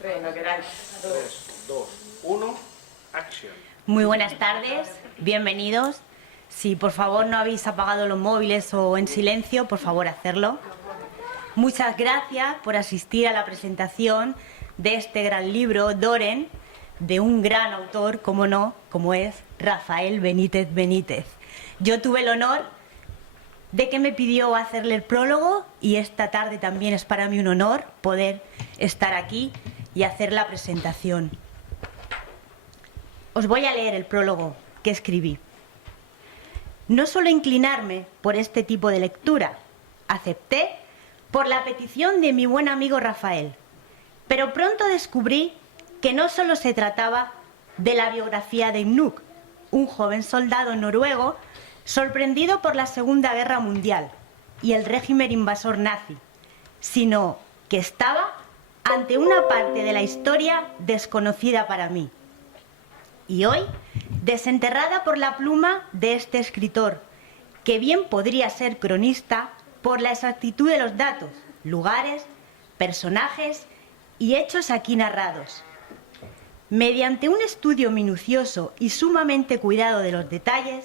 Cuando queráis. 3, 2, 1, acción. Muy buenas tardes, bienvenidos. Si por favor no habéis apagado los móviles o en silencio, por favor hacerlo. Muchas gracias por asistir a la presentación de este gran libro, Doren, de un gran autor, como no, como es Rafael Benítez Benítez. Yo tuve el honor de que me pidió hacerle el prólogo y esta tarde también es para mí un honor poder estar aquí y hacer la presentación. Os voy a leer el prólogo que escribí. No suelo inclinarme por este tipo de lectura. Acepté por la petición de mi buen amigo Rafael, pero pronto descubrí que no solo se trataba de la biografía de Inuk, un joven soldado noruego sorprendido por la Segunda Guerra Mundial y el régimen invasor nazi, sino que estaba ante una parte de la historia desconocida para mí. Y hoy, desenterrada por la pluma de este escritor, que bien podría ser cronista por la exactitud de los datos, lugares, personajes y hechos aquí narrados. Mediante un estudio minucioso y sumamente cuidado de los detalles,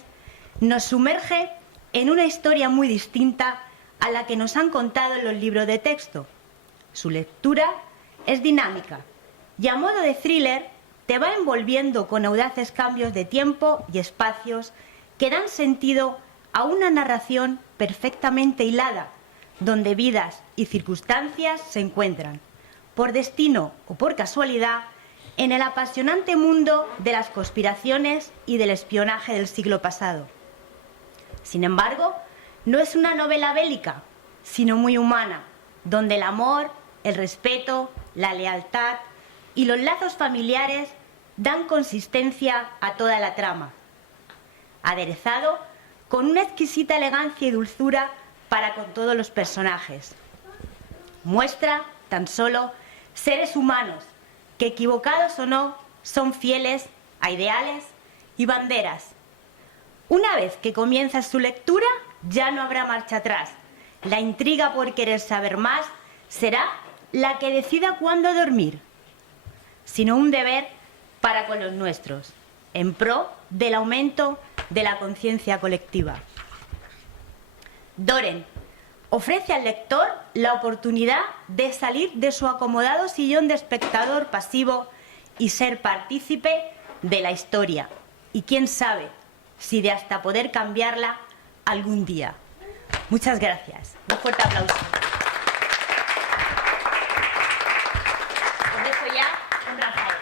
nos sumerge en una historia muy distinta a la que nos han contado en los libros de texto. Su lectura es dinámica y a modo de thriller te va envolviendo con audaces cambios de tiempo y espacios que dan sentido a una narración perfectamente hilada, donde vidas y circunstancias se encuentran, por destino o por casualidad, en el apasionante mundo de las conspiraciones y del espionaje del siglo pasado. Sin embargo, no es una novela bélica, sino muy humana, donde el amor, el respeto, la lealtad y los lazos familiares dan consistencia a toda la trama, aderezado con una exquisita elegancia y dulzura para con todos los personajes. Muestra tan solo seres humanos que, equivocados o no, son fieles a ideales y banderas. Una vez que comienzas su lectura, ya no habrá marcha atrás. La intriga por querer saber más será la que decida cuándo dormir, sino un deber para con los nuestros, en pro del aumento de la conciencia colectiva. Doren ofrece al lector la oportunidad de salir de su acomodado sillón de espectador pasivo y ser partícipe de la historia. Y quién sabe si de hasta poder cambiarla algún día. Muchas gracias. Un fuerte aplauso. Os dejo ya con Rafael.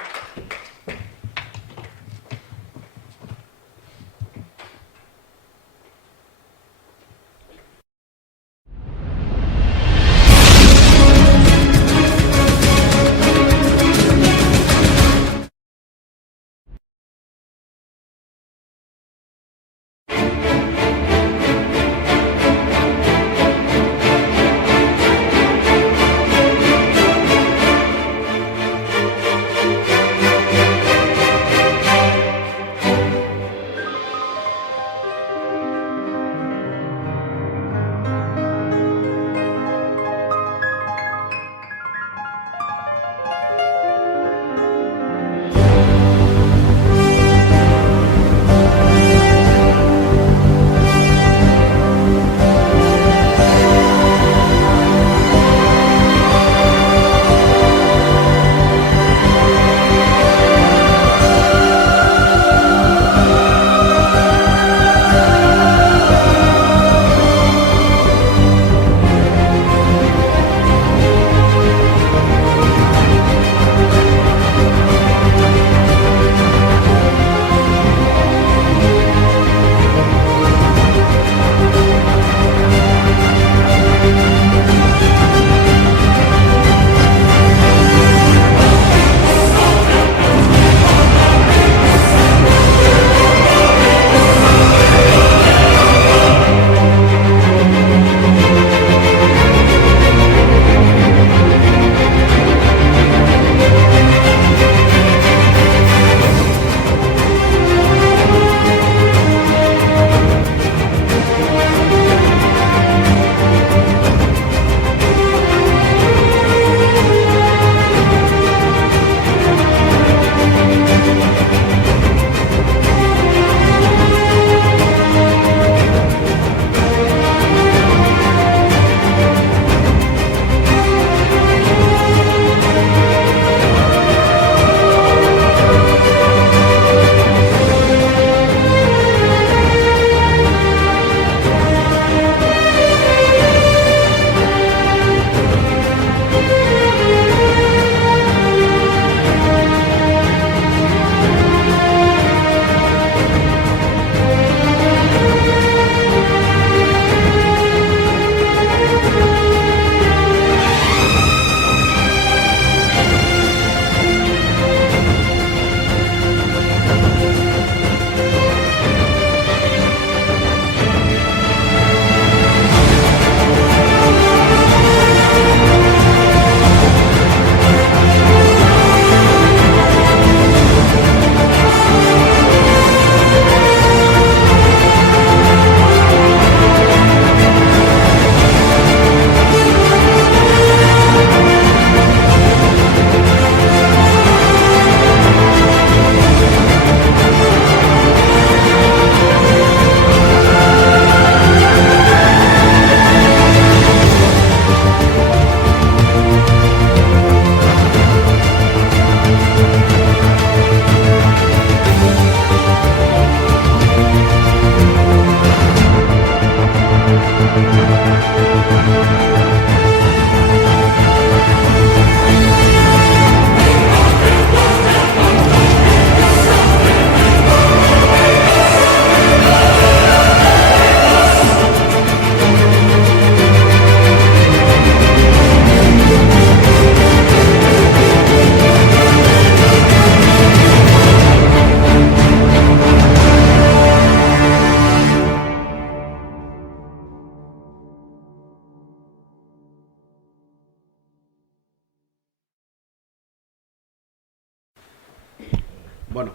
Bueno,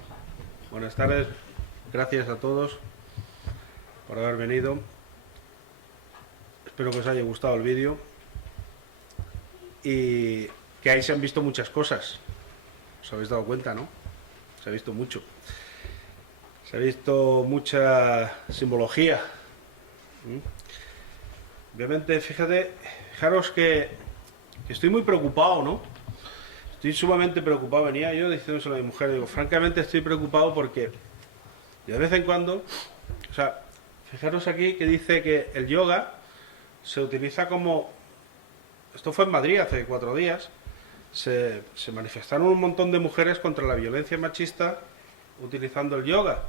buenas tardes. Gracias a todos por haber venido. Espero que os haya gustado el vídeo y que ahí se han visto muchas cosas. Os habéis dado cuenta, ¿no? Se ha visto mucho. Se ha visto mucha simbología. Obviamente, fijaros que estoy muy preocupado, ¿no? Estoy sumamente preocupado. Venía yo diciéndoselo a mi mujer, digo, francamente estoy preocupado porque de vez en cuando, o sea, fijaros aquí que dice que el yoga se utiliza como, esto fue en Madrid hace 4 días, se manifestaron un montón de mujeres contra la violencia machista utilizando el yoga.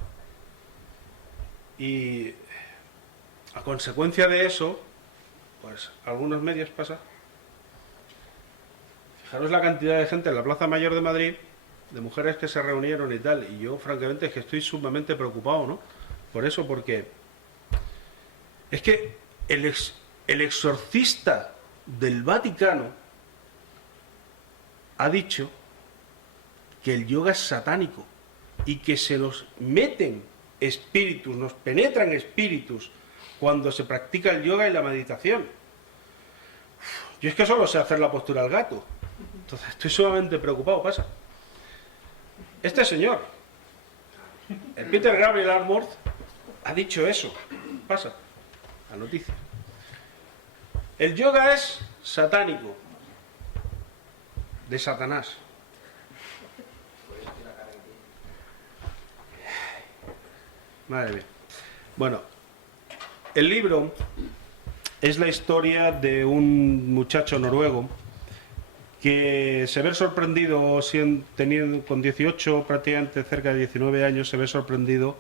Y a consecuencia de eso, pues algunos medios pasa. Fijaros la cantidad de gente en la Plaza Mayor de Madrid, de mujeres que se reunieron y tal, y yo francamente es que estoy sumamente preocupado, ¿no? Por eso, porque es que el exorcista del Vaticano ha dicho que el yoga es satánico y que se nos meten espíritus, nos penetran espíritus cuando se practica el yoga y la meditación. Yo es que solo sé hacer la postura al gato. Entonces estoy sumamente preocupado, pasa. Este señor, el Peter Gabriel Armworth, ha dicho eso. Pasa, la noticia. El yoga es satánico, de Satanás. Madre mía. Bueno, el libro es la historia de un muchacho noruego que se ve sorprendido, teniendo con 18, prácticamente cerca de 19 años, se ve sorprendido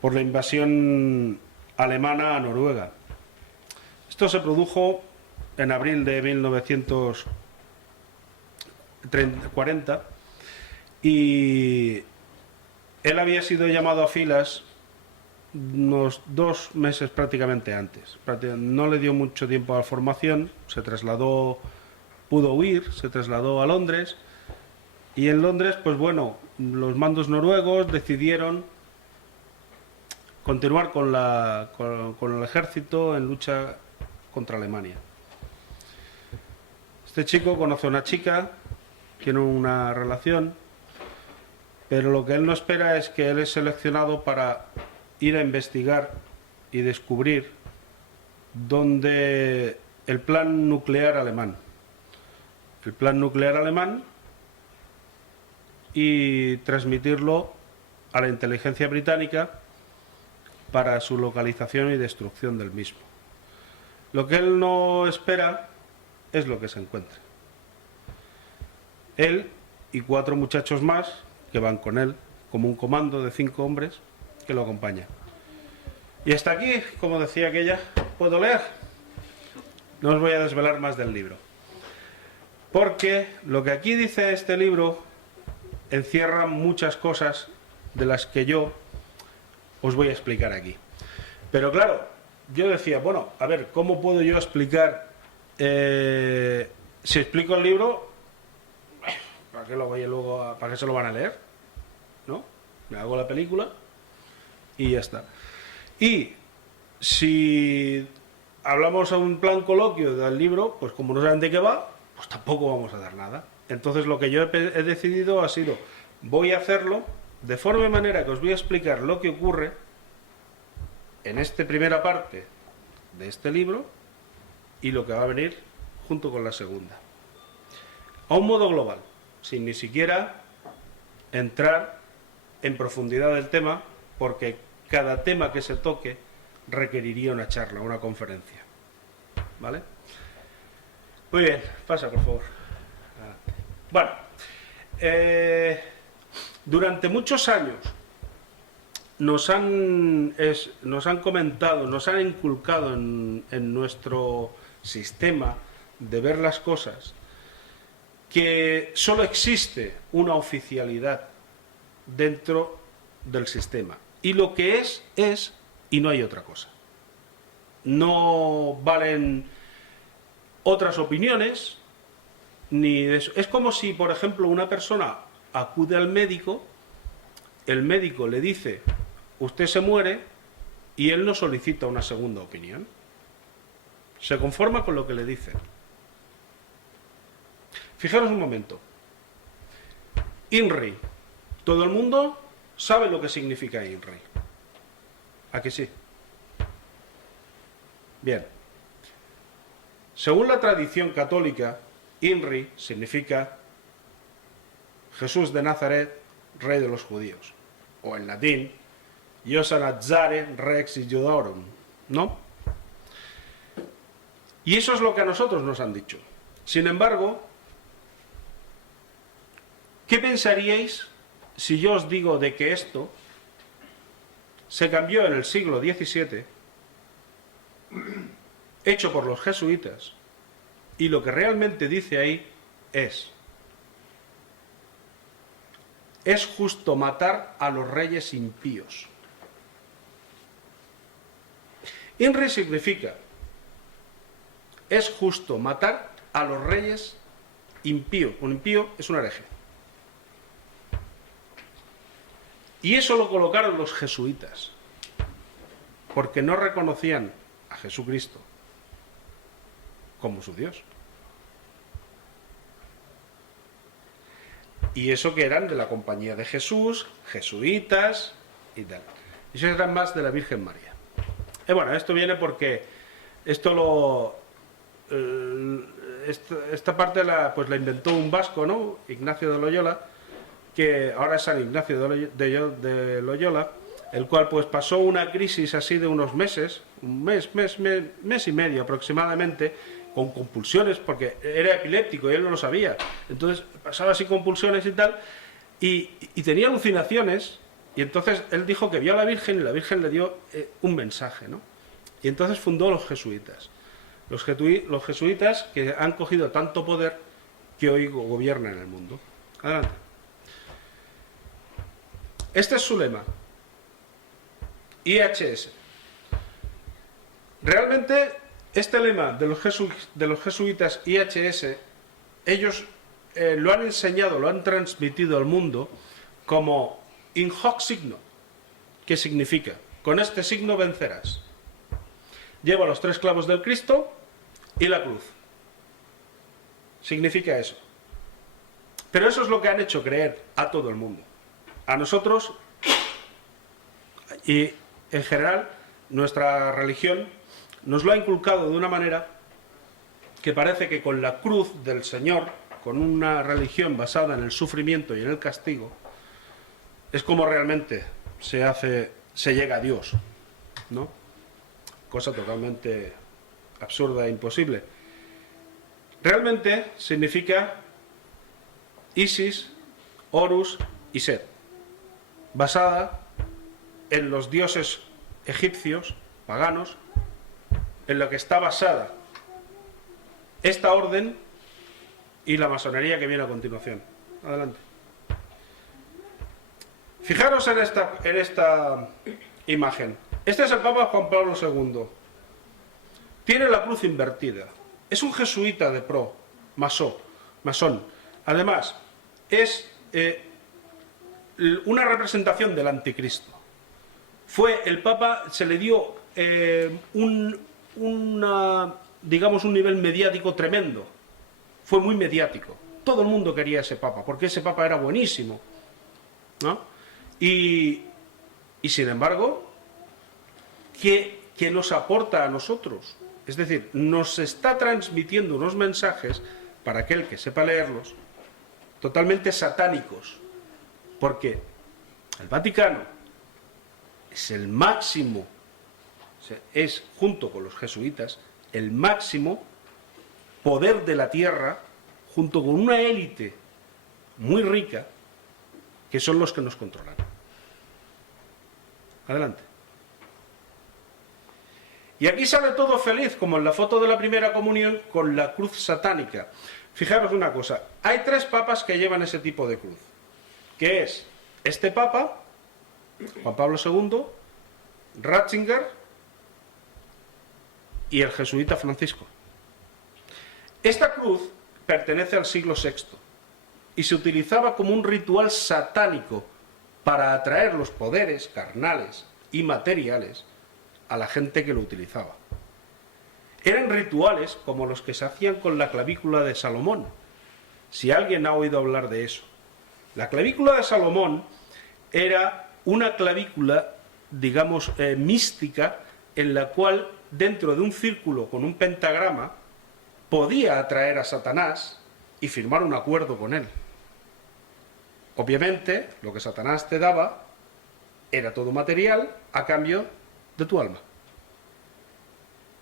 por la invasión alemana a Noruega. Esto se produjo en abril de 1940 y él había sido llamado a filas unos 2 meses prácticamente antes. No le dio mucho tiempo a la formación, pudo huir, se trasladó a Londres y en Londres, pues bueno, los mandos noruegos decidieron continuar con el ejército en lucha contra Alemania. Este chico conoce a una chica, tiene una relación, pero lo que él no espera es que él es seleccionado para ir a investigar y descubrir dónde el plan nuclear alemán. El plan nuclear alemán y transmitirlo a la inteligencia británica para su localización y destrucción del mismo. Lo que él no espera es lo que se encuentra. Él y 4 muchachos más que van con él, como un comando de 5 hombres que lo acompañan. Y hasta aquí, como decía aquella, ¿puedo leer? No os voy a desvelar más del libro. Porque lo que aquí dice este libro encierra muchas cosas de las que yo os voy a explicar aquí. Pero claro, yo decía, bueno, a ver, ¿cómo puedo yo explicar? Si explico el libro, ¿para qué lo voy luego para qué se lo van a leer? ¿No? Me hago la película y ya está. Y si hablamos a un plan coloquio del libro, pues como no saben de qué va, pues tampoco vamos a dar nada. Entonces lo que yo he decidido ha sido, voy a hacerlo de forma y manera que os voy a explicar lo que ocurre en esta primera parte de este libro y lo que va a venir junto con la segunda. A un modo global, sin ni siquiera entrar en profundidad del tema, porque cada tema que se toque requeriría una charla, una conferencia. ¿Vale? Muy bien, pasa por favor. Bueno, durante muchos años nos han comentado, nos han inculcado en nuestro sistema de ver las cosas que solo existe una oficialidad dentro del sistema y lo que es y no hay otra cosa. No valen otras opiniones ni de eso. Es como si, por ejemplo, una persona acude al médico el médico le dice, usted se muere, y él no solicita una segunda opinión. Se conforma con lo que le dicen. Fijaros un momento. INRI. Todo el mundo sabe lo que significa INRI. ¿A que sí? Bien. Según la tradición católica, INRI significa Jesús de Nazaret, rey de los judíos. O en latín, Iosa Nazare Rex Iudaeorum, ¿no? Y eso es lo que a nosotros nos han dicho. Sin embargo, ¿qué pensaríais si yo os digo de que esto se cambió en el siglo XVII, hecho por los jesuitas, y lo que realmente dice ahí es justo matar a los reyes impíos? INRI significa es justo matar a los reyes impíos. Un impío es un hereje. Y eso lo colocaron los jesuitas, porque no reconocían a Jesucristo como su Dios. Y eso que eran de la Compañía de Jesús, jesuitas y tal. Y eso eran más de la Virgen María. Y bueno, esto viene porque esta parte pues la inventó un vasco, ¿no? Ignacio de Loyola, que ahora es San Ignacio de Loyola, el cual pues pasó una crisis así de unos meses, mes y medio aproximadamente, con compulsiones, porque era epiléptico y él no lo sabía. Entonces pasaba así compulsiones y tal, y tenía alucinaciones, y entonces él dijo que vio a la Virgen y la Virgen le dio un mensaje, ¿no? Y entonces fundó los jesuitas. Los jesuitas que han cogido tanto poder que hoy gobiernan el mundo. Adelante. Este es su lema. IHS. Realmente este lema de los jesuitas IHS, ellos lo han enseñado, lo han transmitido al mundo como in hoc signo, que significa, con este signo vencerás. Lleva los 3 clavos del Cristo y la cruz. Significa eso. Pero eso es lo que han hecho creer a todo el mundo. A nosotros, y en general, nuestra religión nos lo ha inculcado de una manera que parece que con la cruz del Señor, con una religión basada en el sufrimiento y en el castigo, es como realmente se llega a Dios, ¿no? Cosa totalmente absurda e imposible. Realmente significa Isis, Horus y Set, basada en los dioses egipcios, paganos, en lo que está basada esta orden y la masonería que viene a continuación. Adelante. Fijaros en esta imagen. Este es el Papa Juan Pablo II. Tiene la cruz invertida. Es un jesuita de pro, masón. Además, es una representación del anticristo. Fue el Papa, se le dio digamos, un nivel mediático tremendo. Fue muy mediático. Todo el mundo quería ese Papa, porque ese Papa era buenísimo, ¿no? Y sin embargo, ¿qué nos aporta a nosotros? Es decir, nos está transmitiendo unos mensajes, para aquel que sepa leerlos, totalmente satánicos, porque el Vaticano es el máximo, es, junto con los jesuitas, el máximo poder de la tierra, junto con una élite muy rica, que son los que nos controlan. Adelante. Y aquí sale todo feliz, como en la foto de la primera comunión, con la cruz satánica. Fijaros una cosa, hay 3 papas que llevan ese tipo de cruz, que es este papa, Juan Pablo II, Ratzinger y el jesuita Francisco. Esta cruz pertenece al siglo VI y se utilizaba como un ritual satánico para atraer los poderes carnales y materiales a la gente que lo utilizaba. Eran rituales como los que se hacían con la clavícula de Salomón, si alguien ha oído hablar de eso. La clavícula de Salomón era una clavícula, digamos, mística, en la cual dentro de un círculo con un pentagrama podía atraer a Satanás y firmar un acuerdo con él. Obviamente, lo que Satanás te daba era todo material a cambio de tu alma.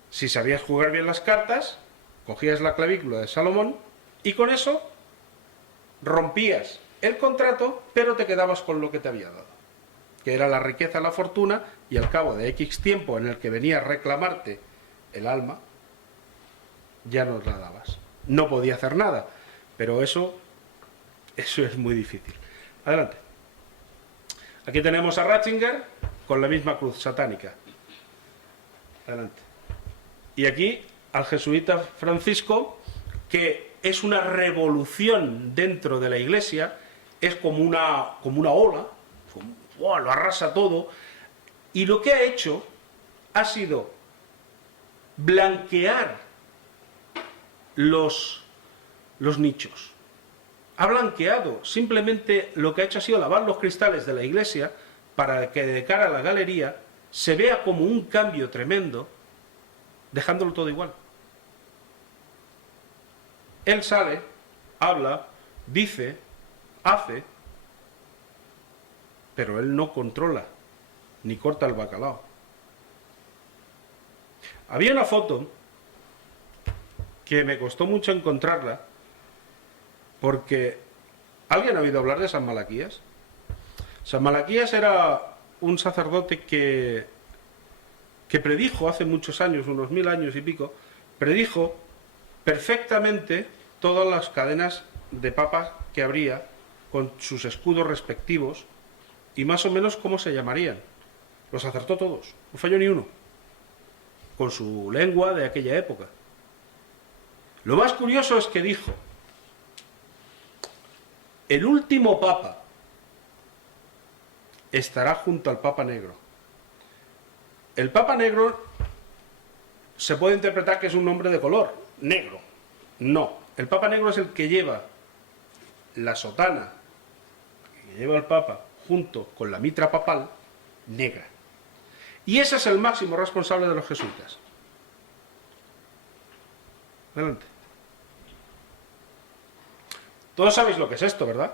Si sabías jugar bien las cartas, cogías la clavícula de Salomón y con eso rompías el contrato, pero te quedabas con lo que te había dado, que era la riqueza, la fortuna, y al cabo de X tiempo en el que venía a reclamarte el alma, ya no la dabas. No podía hacer nada, pero eso es muy difícil. Adelante. Aquí tenemos a Ratzinger con la misma cruz satánica. Adelante. Y aquí al jesuita Francisco, que es una revolución dentro de la Iglesia, es como una ola, ¡wow!, lo arrasa todo, y lo que ha hecho ha sido blanquear los nichos. Ha blanqueado, simplemente lo que ha hecho ha sido lavar los cristales de la iglesia para que de cara a la galería se vea como un cambio tremendo, dejándolo todo igual. Él sale, habla, dice, hace, pero él no controla ni corta el bacalao. Había una foto que me costó mucho encontrarla, porque ¿alguien ha oído hablar de San Malaquías? San Malaquías era un sacerdote que predijo hace muchos años, unos 1000 años y pico, predijo perfectamente todas las cadenas de papas que habría con sus escudos respectivos y más o menos cómo se llamarían. Los acertó todos, no falló ni uno, con su lengua de aquella época. Lo más curioso es que dijo: el último papa estará junto al Papa Negro. El Papa Negro se puede interpretar que es un hombre de color negro. No, el Papa Negro es el que lleva la sotana que lleva el Papa junto con la mitra papal negra. Y ese es el máximo responsable de los jesuitas. Adelante. Todos sabéis lo que es esto, ¿verdad?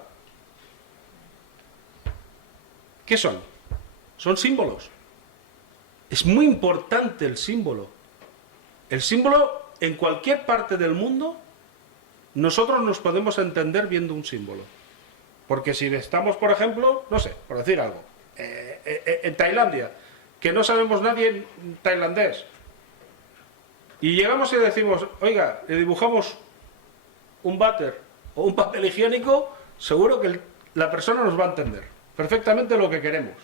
¿Qué son? Son símbolos. Es muy importante el símbolo. El símbolo, en cualquier parte del mundo, nosotros nos podemos entender viendo un símbolo. Porque si estamos, por ejemplo, no sé, por decir algo, en Tailandia, que no sabemos nadie tailandés, y llegamos y decimos: oiga, le dibujamos un váter o un papel higiénico, seguro que la persona nos va a entender perfectamente lo que queremos.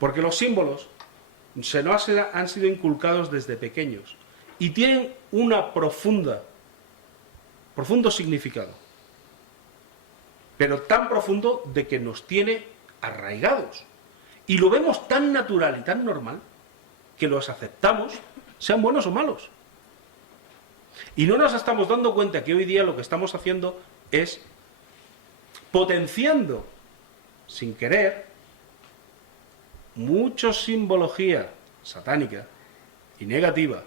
Porque los símbolos han sido inculcados desde pequeños y tienen una profundo significado, pero tan profundo de que nos tiene arraigados y lo vemos tan natural y tan normal que los aceptamos, sean buenos o malos, y no nos estamos dando cuenta que hoy día lo que estamos haciendo es potenciando sin querer mucha simbología satánica y negativa,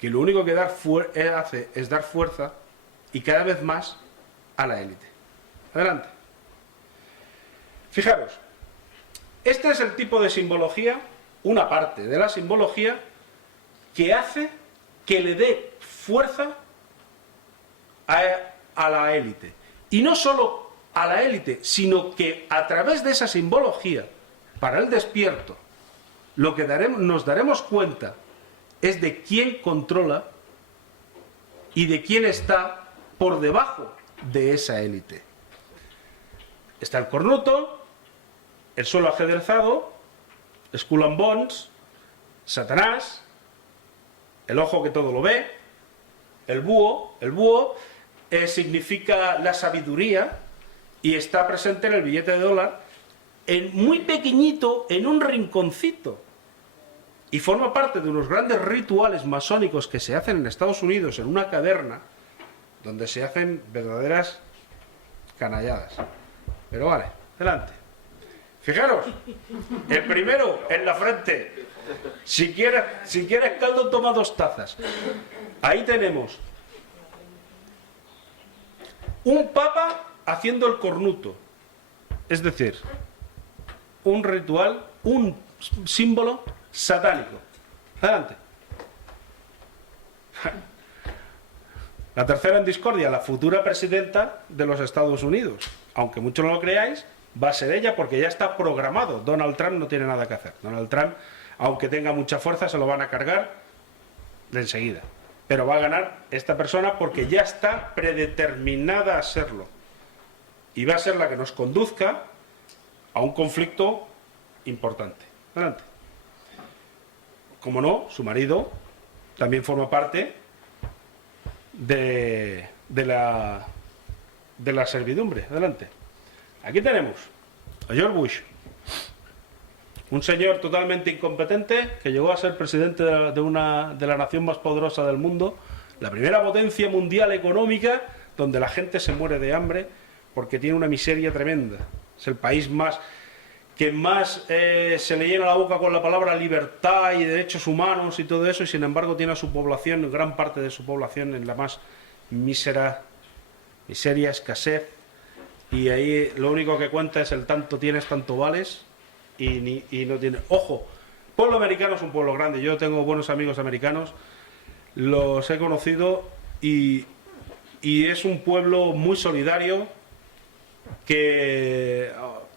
que lo único que hace es dar fuerza y cada vez más a la élite. Adelante. Fijaros, este es el tipo de simbología, una parte de la simbología que hace que le dé fuerza a la élite. Y no solo a la élite, sino que a través de esa simbología, para el despierto, lo que nos daremos cuenta es de quién controla y de quién está por debajo de esa élite. Está el cornuto, el suelo ajedrezado, Skull and Bones, Satanás, el ojo que todo lo ve, el búho. El búho significa la sabiduría y está presente en el billete de dólar, muy pequeñito, en un rinconcito. Y forma parte de unos grandes rituales masónicos que se hacen en Estados Unidos, en una caverna, donde se hacen verdaderas canalladas. Pero vale, adelante. Fijaros, el primero en la frente. Si quieres caldo, toma 2 tazas. Ahí tenemos un papa haciendo el cornuto. Es decir, un ritual, un símbolo satánico. Adelante. La tercera en discordia, la futura presidenta de los Estados Unidos. Aunque muchos no lo creáis, va a ser ella porque ya está programado. Donald Trump no tiene nada que hacer. Donald Trump, aunque tenga mucha fuerza, se lo van a cargar de enseguida. Pero va a ganar esta persona porque ya está predeterminada a serlo. Y va a ser la que nos conduzca a un conflicto importante. Adelante. Como no, su marido también forma parte de la servidumbre. Adelante. Aquí tenemos a George Bush, un señor totalmente incompetente que llegó a ser presidente de la nación más poderosa del mundo, la primera potencia mundial económica, donde la gente se muere de hambre porque tiene una miseria tremenda. Es el país que más se le llena la boca con la palabra libertad y derechos humanos y todo eso, y sin embargo tiene a su población, gran parte de su población, en la más miseria, escasez, y ahí lo único que cuenta es el tanto tienes, tanto vales, y no tiene... Ojo, el pueblo americano es un pueblo grande, yo tengo buenos amigos americanos, los he conocido, y es un pueblo muy solidario, que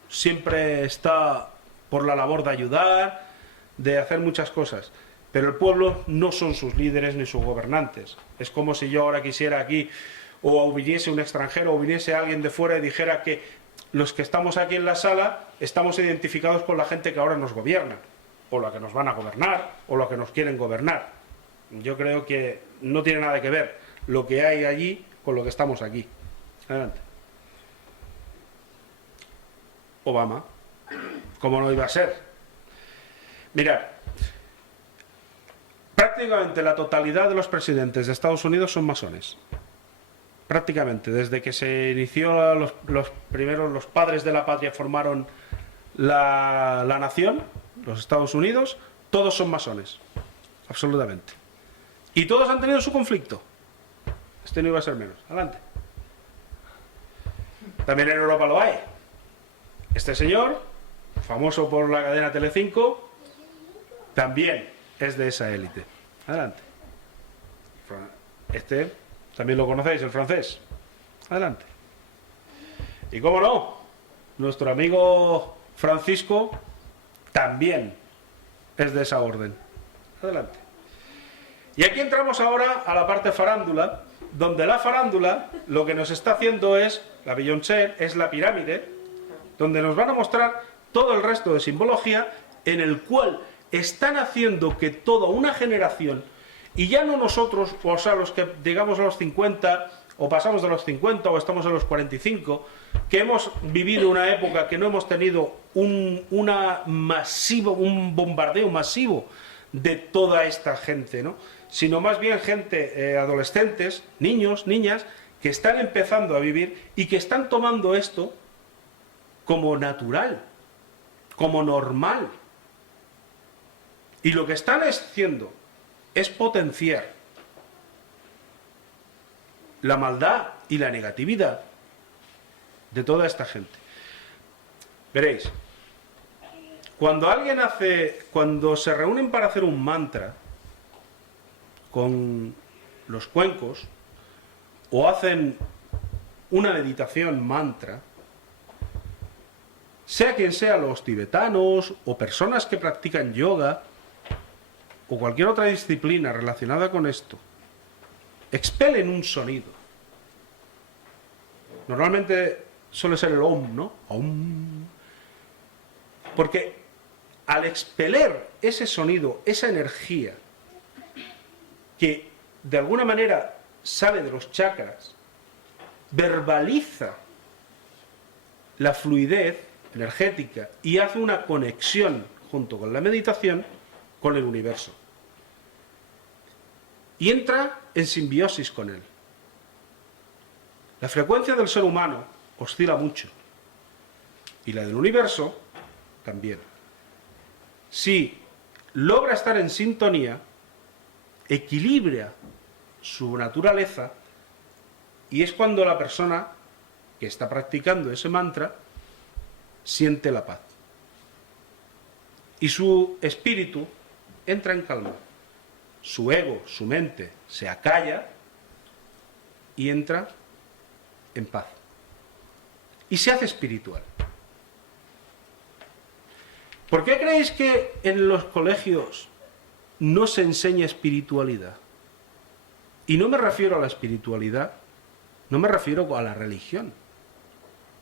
siempre está por la labor de ayudar, de hacer muchas cosas, pero el pueblo no son sus líderes ni sus gobernantes. Es como si yo ahora quisiera aquí, o viniese un extranjero, o viniese alguien de fuera y dijera que los que estamos aquí en la sala estamos identificados con la gente que ahora nos gobierna, o la que nos van a gobernar, o la que nos quieren gobernar. Yo creo que no tiene nada que ver lo que hay allí con lo que estamos aquí. Adelante. Obama, ¿cómo no iba a ser? Mirad, prácticamente la totalidad de los presidentes de Estados Unidos son masones. Prácticamente, desde que se inició los padres de la patria formaron la nación, los Estados Unidos, todos son masones, absolutamente. Y todos han tenido su conflicto. Este no iba a ser menos. Adelante. También en Europa lo hay. Este señor, famoso por la cadena Telecinco, también es de esa élite. Adelante. Este también lo conocéis, el francés. Adelante. Y cómo no, nuestro amigo Francisco también es de esa orden. Adelante. Y aquí entramos ahora a la parte farándula, donde la farándula lo que nos está haciendo es, la Beyoncé, es la pirámide, donde nos van a mostrar todo el resto de simbología, en el cual están haciendo que toda una generación, y ya no nosotros, o sea, los que digamos a los 50, o pasamos de los 50, o estamos en los 45, que hemos vivido una época que no hemos tenido un bombardeo masivo de toda esta gente, ¿no? Sino más bien gente, adolescentes, niños, niñas, que están empezando a vivir y que están tomando esto como natural, como normal. Y lo que están haciendo es potenciar la maldad y la negatividad de toda esta gente. Veréis, cuando se reúnen para hacer un mantra con los cuencos, o hacen una meditación mantra, sea quien sea, los tibetanos o personas que practican yoga o cualquier otra disciplina relacionada con esto, expelen un sonido. Normalmente suele ser el Om, ¿no? Om. Porque al expeler ese sonido, esa energía que de alguna manera sale de los chakras, verbaliza la fluidez, energética, y hace una conexión junto con la meditación con el universo. Y entra en simbiosis con él. La frecuencia del ser humano oscila mucho, y la del universo también. Si logra estar en sintonía, equilibra su naturaleza, y es cuando la persona que está practicando ese mantra siente la paz. Y su espíritu entra en calma. Su ego, su mente, se acalla y entra en paz. Y se hace espiritual. ¿Por qué creéis que en los colegios no se enseña espiritualidad? Y no me refiero a la espiritualidad, no me refiero a la religión.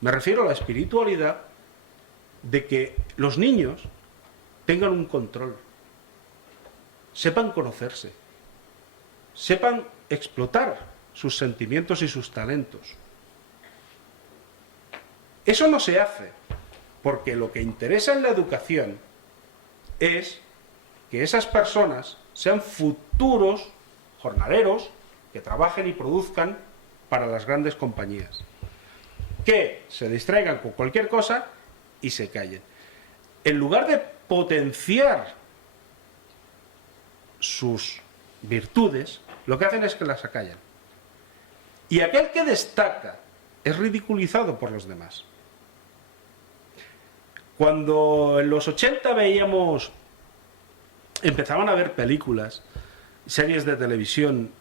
Me refiero a la espiritualidad de que los niños tengan un control, sepan conocerse, sepan explotar sus sentimientos y sus talentos. Eso no se hace, porque lo que interesa en la educación es que esas personas sean futuros jornaleros que trabajen y produzcan para las grandes compañías, que se distraigan con cualquier cosa y se callen. En lugar de potenciar sus virtudes, lo que hacen es que las acallan. Y aquel que destaca es ridiculizado por los demás. Cuando en los 80 empezaban a ver películas, series de televisión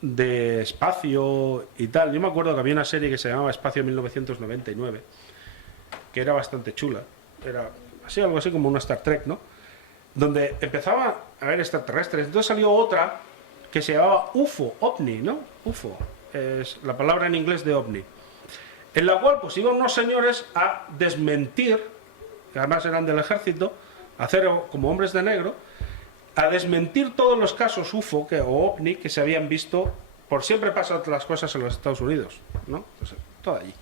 de espacio y tal. Yo me acuerdo que había una serie que se llamaba Espacio 1999, que era bastante chula. Era así, algo así como una Star Trek, ¿no? Donde empezaba a ver extraterrestres. Entonces salió otra que se llamaba UFO, OVNI, ¿no? UFO es la palabra en inglés de OVNI. En la cual pues iban unos señores a desmentir, que además eran del ejército, a hacer como hombres de negro, a desmentir todos los casos UFO o OVNI que se habían visto. Por siempre pasan las cosas en los Estados Unidos, ¿no? Pues, todo allí.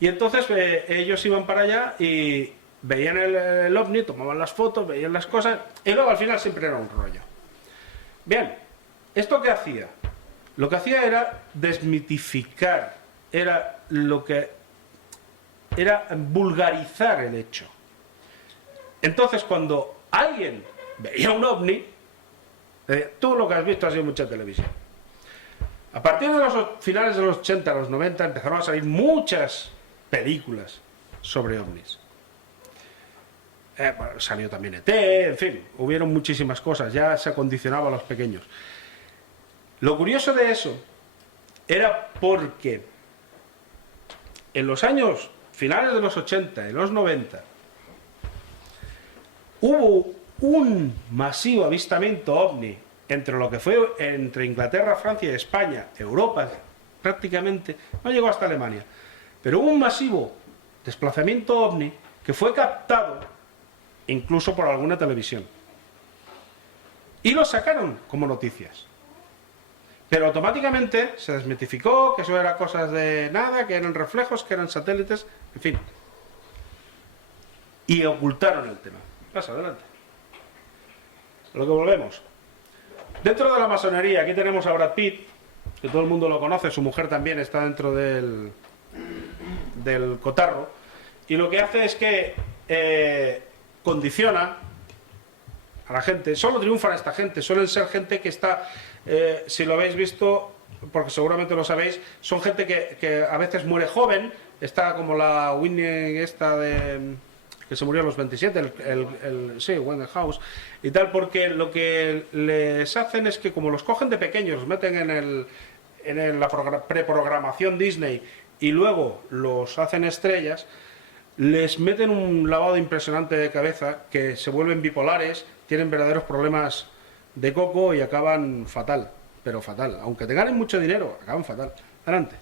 Y entonces ellos iban para allá y veían el OVNI, tomaban las fotos, veían las cosas, y luego al final siempre era un rollo. Bien, ¿esto qué hacía? Lo que hacía era desmitificar, era vulgarizar el hecho. Entonces, cuando alguien veía un OVNI, tú lo que has visto ha sido mucha televisión. A partir de los finales de los 80, los 90, empezaron a salir muchas películas sobre OVNIs. Bueno, salió también ET, en fin, hubieron muchísimas cosas, ya se acondicionaba a los pequeños. Lo curioso de eso era porque en los años finales de los 80 y los 90 hubo un masivo avistamiento OVNI entre lo que fue entre Inglaterra, Francia y España, Europa prácticamente, no llegó hasta Alemania, pero hubo un masivo desplazamiento OVNI que fue captado incluso por alguna televisión y lo sacaron como noticias, pero automáticamente se desmitificó que eso era cosas de nada, que eran reflejos, que eran satélites, en fin, y ocultaron el tema. Pasa, adelante. A lo que volvemos. Dentro de la masonería, aquí tenemos a Brad Pitt, que todo el mundo lo conoce, su mujer también está dentro del cotarro, y lo que hace es que condiciona a la gente. Solo triunfan esta gente, suelen ser gente que está, si lo habéis visto, porque seguramente lo sabéis, son gente que a veces muere joven, está como la Whitney esta que se murió a los 27, sí, Winehouse y tal, porque lo que les hacen es que como los cogen de pequeños, los meten en la preprogramación Disney y luego los hacen estrellas, les meten un lavado impresionante de cabeza, que se vuelven bipolares, tienen verdaderos problemas de coco y acaban fatal, pero fatal. Aunque te ganen mucho dinero, acaban fatal. Adelante.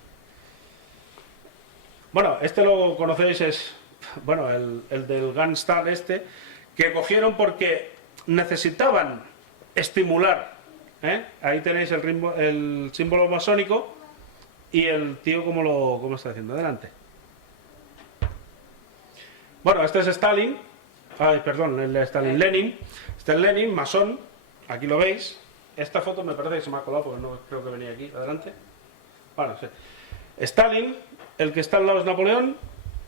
Bueno, este lo conocéis, es bueno, el del Gunstar este, que cogieron porque necesitaban estimular, ¿eh? Ahí tenéis el símbolo masónico y el tío cómo está haciendo. Adelante. Bueno, este es Stalin. Ay, perdón, el de Stalin. Lenin. Este es Lenin, masón. Aquí lo veis. Esta foto me parece que se me ha colado porque no creo que venía aquí. Adelante. Bueno, sí. Stalin, el que está al lado es Napoleón,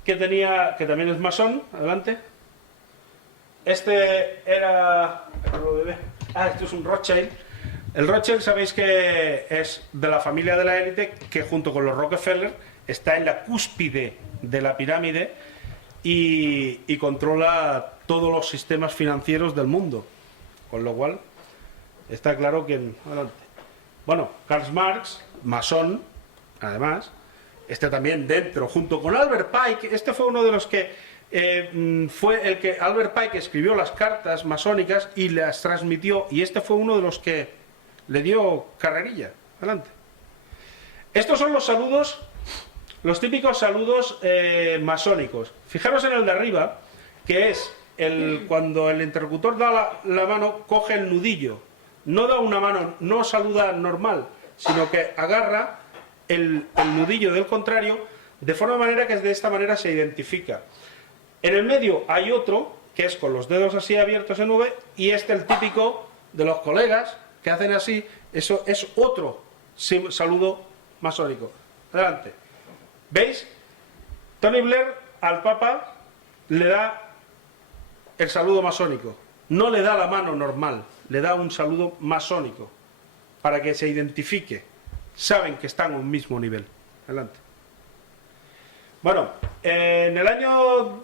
que también es masón. Adelante. Este era... esto es un Rothschild. El Rothschild sabéis que es de la familia de la élite que junto con los Rockefeller está en la cúspide de la pirámide y controla todos los sistemas financieros del mundo. Con lo cual, está claro que... Adelante. Bueno, Karl Marx, masón, además, este también dentro, junto con Albert Pike, este fue uno de los que... fue el que Albert Pike escribió las cartas masónicas y las transmitió, y este fue uno de los que le dio carrerilla. Adelante. Estos son los saludos, los típicos saludos masónicos. Fijaros en el de arriba, que es cuando el interlocutor da la mano, coge el nudillo. No da una mano, no saluda normal, sino que agarra el nudillo del contrario, de forma manera que de esta manera se identifica. En el medio hay otro, que es con los dedos así abiertos en V, y el típico de los colegas, que hacen así. Eso es otro saludo masónico. Adelante. ¿Veis? Tony Blair al Papa le da el saludo masónico. No le da la mano normal, le da un saludo masónico, para que se identifique. Saben que están a un mismo nivel. Adelante. Bueno, en el año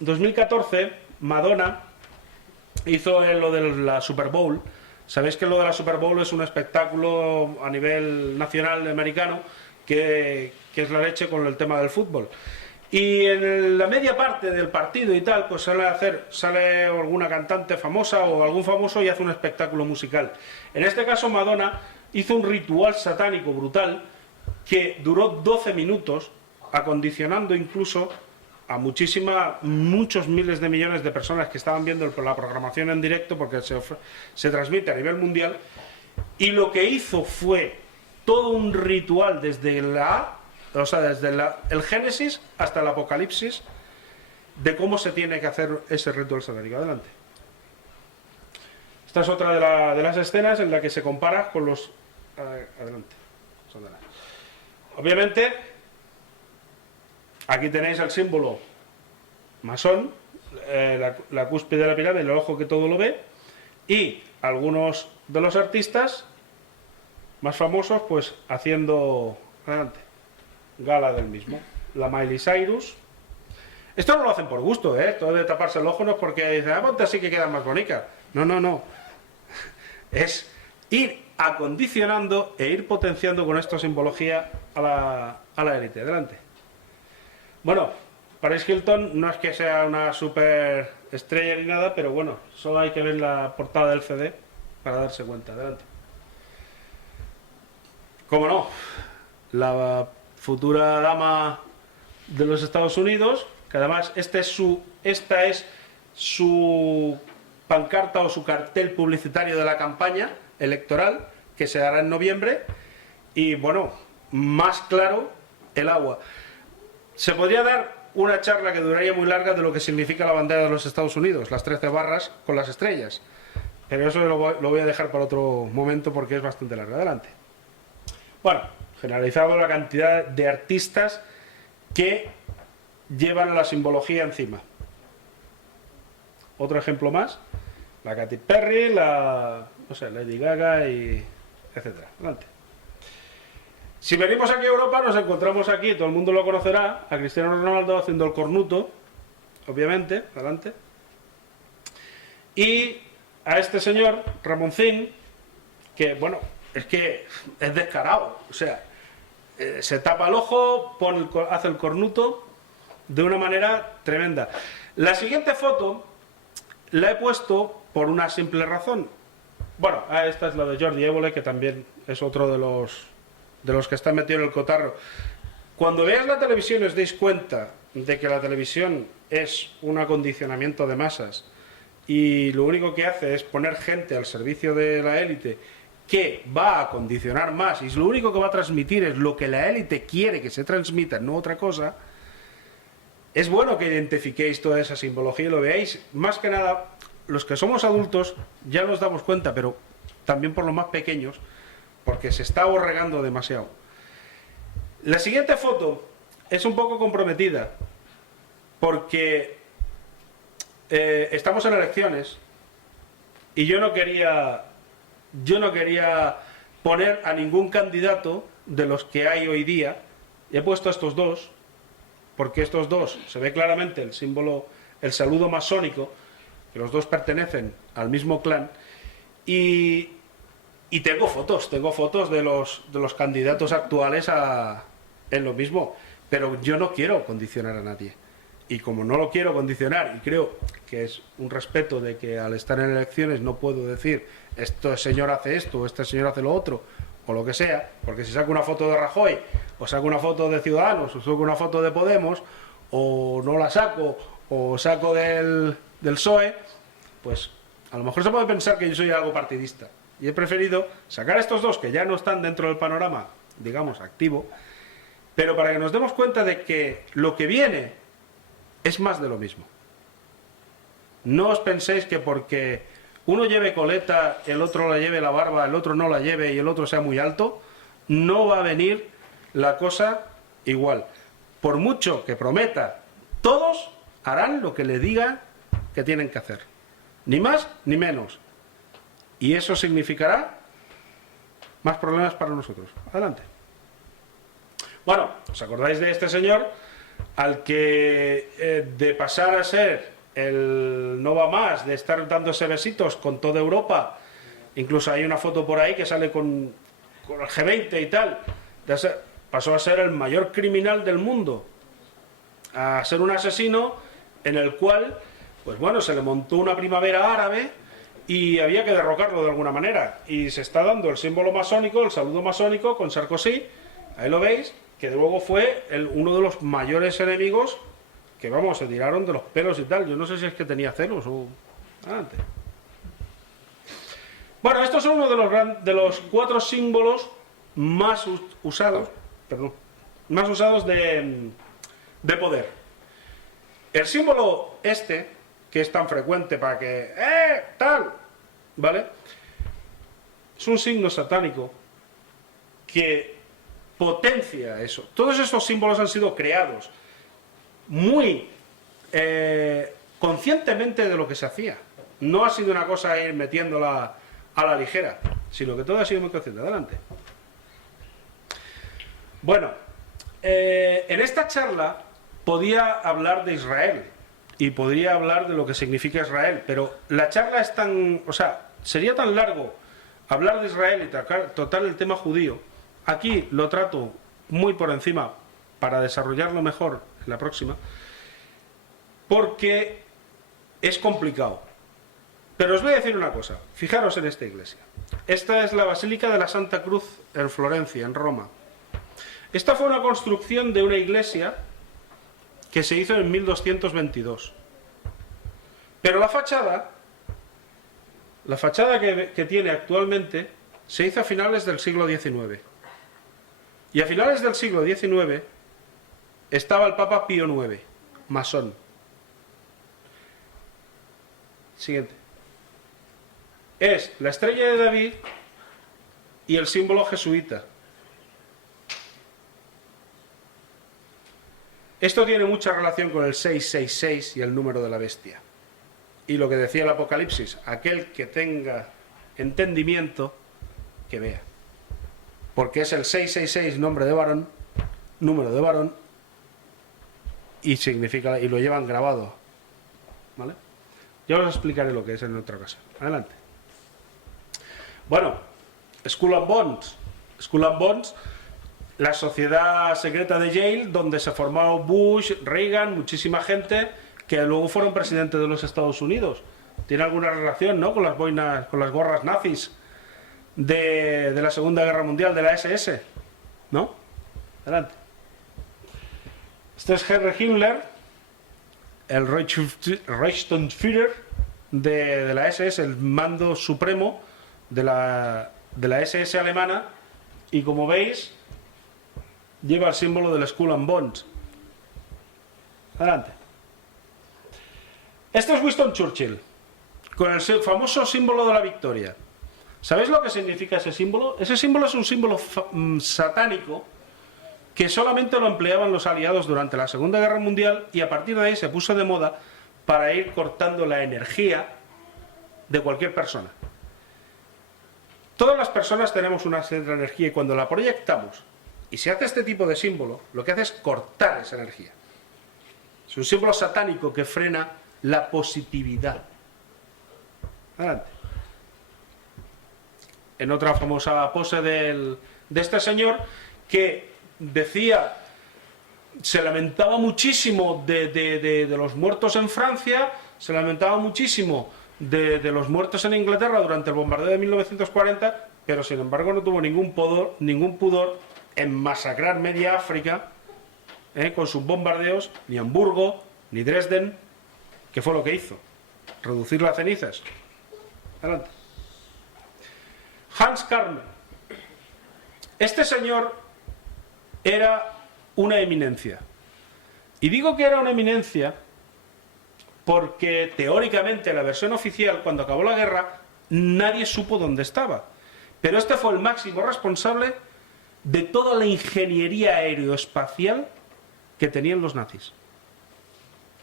2014, Madonna hizo lo de la Super Bowl. Sabéis que lo de la Super Bowl es un espectáculo a nivel nacional americano que es la leche con el tema del fútbol. Y en la media parte del partido y tal, pues sale alguna cantante famosa o algún famoso y hace un espectáculo musical. En este caso, Madonna hizo un ritual satánico brutal que duró 12 minutos, acondicionando incluso a muchos miles de millones de personas que estaban viendo la programación en directo, porque se transmite a nivel mundial, y lo que hizo fue todo un ritual desde el Génesis hasta el Apocalipsis, de cómo se tiene que hacer ese ritual satánico. Adelante. Esta es otra de las escenas en la que se compara con los... Adelante. Obviamente, aquí tenéis el símbolo masón, la cúspide de la pirámide, el ojo que todo lo ve, y algunos de los artistas más famosos pues haciendo, adelante, gala del mismo. La Miley Cyrus. Esto no lo hacen por gusto, esto de taparse el ojo no es porque dicen, ponte así que queda más bonita. No. Es ir acondicionando e ir potenciando con esta simbología a la élite. Adelante. Bueno, Paris Hilton no es que sea una super estrella ni nada, pero bueno, solo hay que ver la portada del CD para darse cuenta. Adelante. Cómo no, la futura dama de los Estados Unidos, que además esta es su pancarta o su cartel publicitario de la campaña electoral, que se hará en noviembre, y bueno, más claro, el agua. Se podría dar una charla que duraría muy larga de lo que significa la bandera de los Estados Unidos, las 13 barras con las estrellas, pero eso lo voy a dejar para otro momento porque es bastante largo. Adelante. Bueno, generalizado la cantidad de artistas que llevan la simbología encima. Otro ejemplo más, la Katy Perry, Lady Gaga y etcétera. Adelante. Si venimos aquí a Europa, nos encontramos aquí, todo el mundo lo conocerá, a Cristiano Ronaldo haciendo el cornuto, obviamente. Adelante. Y a este señor, Ramoncín, que bueno, es que es descarado, o sea, se tapa el ojo, hace el cornuto de una manera tremenda. La siguiente foto la he puesto por una simple razón. Bueno, esta es la de Jordi Évole, que también es otro de los que están metidos en el cotarro. Cuando veáis la televisión os deis cuenta de que la televisión es un acondicionamiento de masas y lo único que hace es poner gente al servicio de la élite que va a condicionar más, y lo único que va a transmitir es lo que la élite quiere que se transmita, no otra cosa. es bueno que identifiquéis toda esa simbología y lo veáis. Más que nada, los que somos adultos ya nos damos cuenta, pero también por los más pequeños, porque se está aborregando demasiado. La siguiente foto es un poco comprometida, porque estamos en elecciones y yo no quería poner a ningún candidato de los que hay hoy día. He puesto estos dos, porque estos dos se ve claramente el símbolo, el saludo masónico, que los dos pertenecen al mismo clan, y tengo fotos de los candidatos actuales en lo mismo, pero yo no quiero condicionar a nadie. Y como no lo quiero condicionar, y creo que es un respeto de que al estar en elecciones no puedo decir este señor hace esto, o este señor hace lo otro, o lo que sea, porque si saco una foto de Rajoy, o saco una foto de Ciudadanos, o saco una foto de Podemos, o no la saco, o saco del PSOE, pues a lo mejor se puede pensar que yo soy algo partidista. Y he preferido sacar estos dos que ya no están dentro del panorama, digamos, activo, pero para que nos demos cuenta de que lo que viene es más de lo mismo. No os penséis que porque uno lleve coleta, el otro la lleve la barba, el otro no la lleve y el otro sea muy alto, no va a venir la cosa igual. Por mucho que prometa, todos harán lo que le diga que tienen que hacer. Ni más ni menos. Y eso significará más problemas para nosotros. Adelante. Bueno, ¿os acordáis de este señor al que de pasar a ser el no va más, de estar dándose besitos con toda Europa, incluso hay una foto por ahí que sale con el G20 y tal, pasó a ser el mayor criminal del mundo, a ser un asesino en el cual, pues bueno, se le montó una primavera árabe y había que derrocarlo de alguna manera, y se está dando el símbolo masónico, el saludo masónico con Sarkozy, ahí lo veis, que luego fue uno de los mayores enemigos que, vamos, se tiraron de los pelos y tal. Yo no sé si es que tenía celos o... Adelante. Bueno, estos son uno de los 4 símbolos más usados, de poder. El símbolo este, que es tan frecuente para que... tal, ¿vale? Es un signo satánico que potencia eso. Todos estos símbolos han sido creados muy conscientemente de lo que se hacía. No ha sido una cosa ir metiéndola a la ligera, sino que todo ha sido muy consciente. Adelante. Bueno, en esta charla podía hablar de Israel y podría hablar de lo que significa Israel, pero la charla es tan... O sea, sería tan largo hablar de Israel y tratar el tema judío. Aquí lo trato muy por encima para desarrollarlo mejor en la próxima, porque es complicado. Pero os voy a decir una cosa, fijaros en esta iglesia. Esta es la Basílica de la Santa Cruz en Florencia, en Roma. Esta fue una construcción de una iglesia que se hizo en 1222. Pero la fachada que tiene actualmente se hizo a finales del siglo XIX. Y a finales del siglo XIX estaba el Papa Pío IX, masón. Siguiente. Es la estrella de David y el símbolo jesuita. Esto tiene mucha relación con el 666 y el número de la bestia. Y lo que decía el Apocalipsis, aquel que tenga entendimiento, que vea. Porque es el 666, nombre de varón, número de varón, y significa, y lo llevan grabado. ¿Vale? Ya os explicaré lo que es en otra ocasión. Adelante. Bueno, Skull and Bones. Skull and Bones, la sociedad secreta de Yale, donde se formó Bush, Reagan, muchísima gente que luego fueron presidentes de los Estados Unidos. Tiene alguna relación, ¿no?, con las boinas, con las gorras nazis de la Segunda Guerra Mundial, de la SS, ¿no? Adelante. Este es Henry Himmler, el Reichsführer de la SS, el mando supremo de la SS alemana, y como veis lleva el símbolo del Skull and Bones. Adelante. Este es Winston Churchill, con el famoso símbolo de la victoria. ¿Sabéis lo que significa ese símbolo? Ese símbolo es un símbolo satánico que solamente lo empleaban los aliados durante la Segunda Guerra Mundial, y a partir de ahí se puso de moda para ir cortando la energía de cualquier persona. Todas las personas tenemos una cierta energía, y cuando la proyectamos y se hace este tipo de símbolo, lo que hace es cortar esa energía. Es un símbolo satánico que frena la positividad. Adelante. En otra famosa pose de este señor, que decía, se lamentaba muchísimo de los muertos en Francia, se lamentaba muchísimo de los muertos en Inglaterra durante el bombardeo de 1940, pero sin embargo no tuvo ningún pudor en masacrar media África con sus bombardeos, ni Hamburgo, ni Dresden, que fue lo que hizo, reducir las cenizas. Adelante. Hans Karlmann. Este señor era una eminencia. Y digo que era una eminencia porque teóricamente la versión oficial, cuando acabó la guerra, nadie supo dónde estaba. Pero este fue el máximo responsable de toda la ingeniería aeroespacial que tenían los nazis.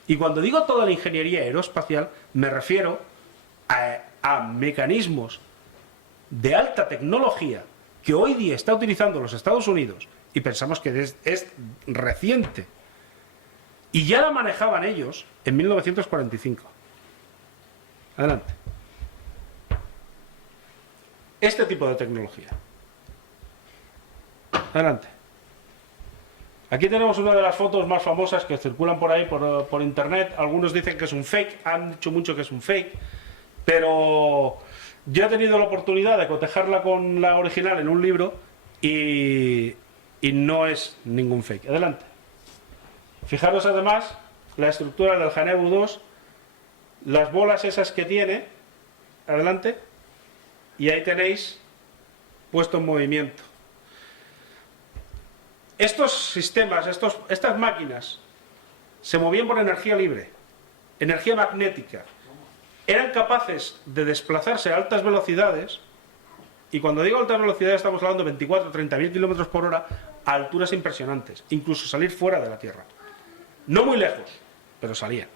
Y cuando digo toda la ingeniería aeroespacial, me refiero a mecanismos de alta tecnología que hoy día está utilizando los Estados Unidos, y pensamos que es reciente, y ya la manejaban ellos en 1945. Adelante. Este tipo de tecnología. Adelante. Aquí tenemos una de las fotos más famosas que circulan por ahí por internet. Algunos dicen que es un fake, han dicho mucho que es un fake, pero yo he tenido la oportunidad de cotejarla con la original en un libro y no es ningún fake. Adelante. Fijaros además la estructura del Janebu 2, las bolas esas que tiene, adelante, y ahí tenéis puesto en movimiento. Estos sistemas, estas máquinas, se movían por energía libre, energía magnética. Eran capaces de desplazarse a altas velocidades, y cuando digo altas velocidades estamos hablando de 24 o 30.000 kilómetros por hora, a alturas impresionantes, incluso salir fuera de la Tierra. No muy lejos, pero salían.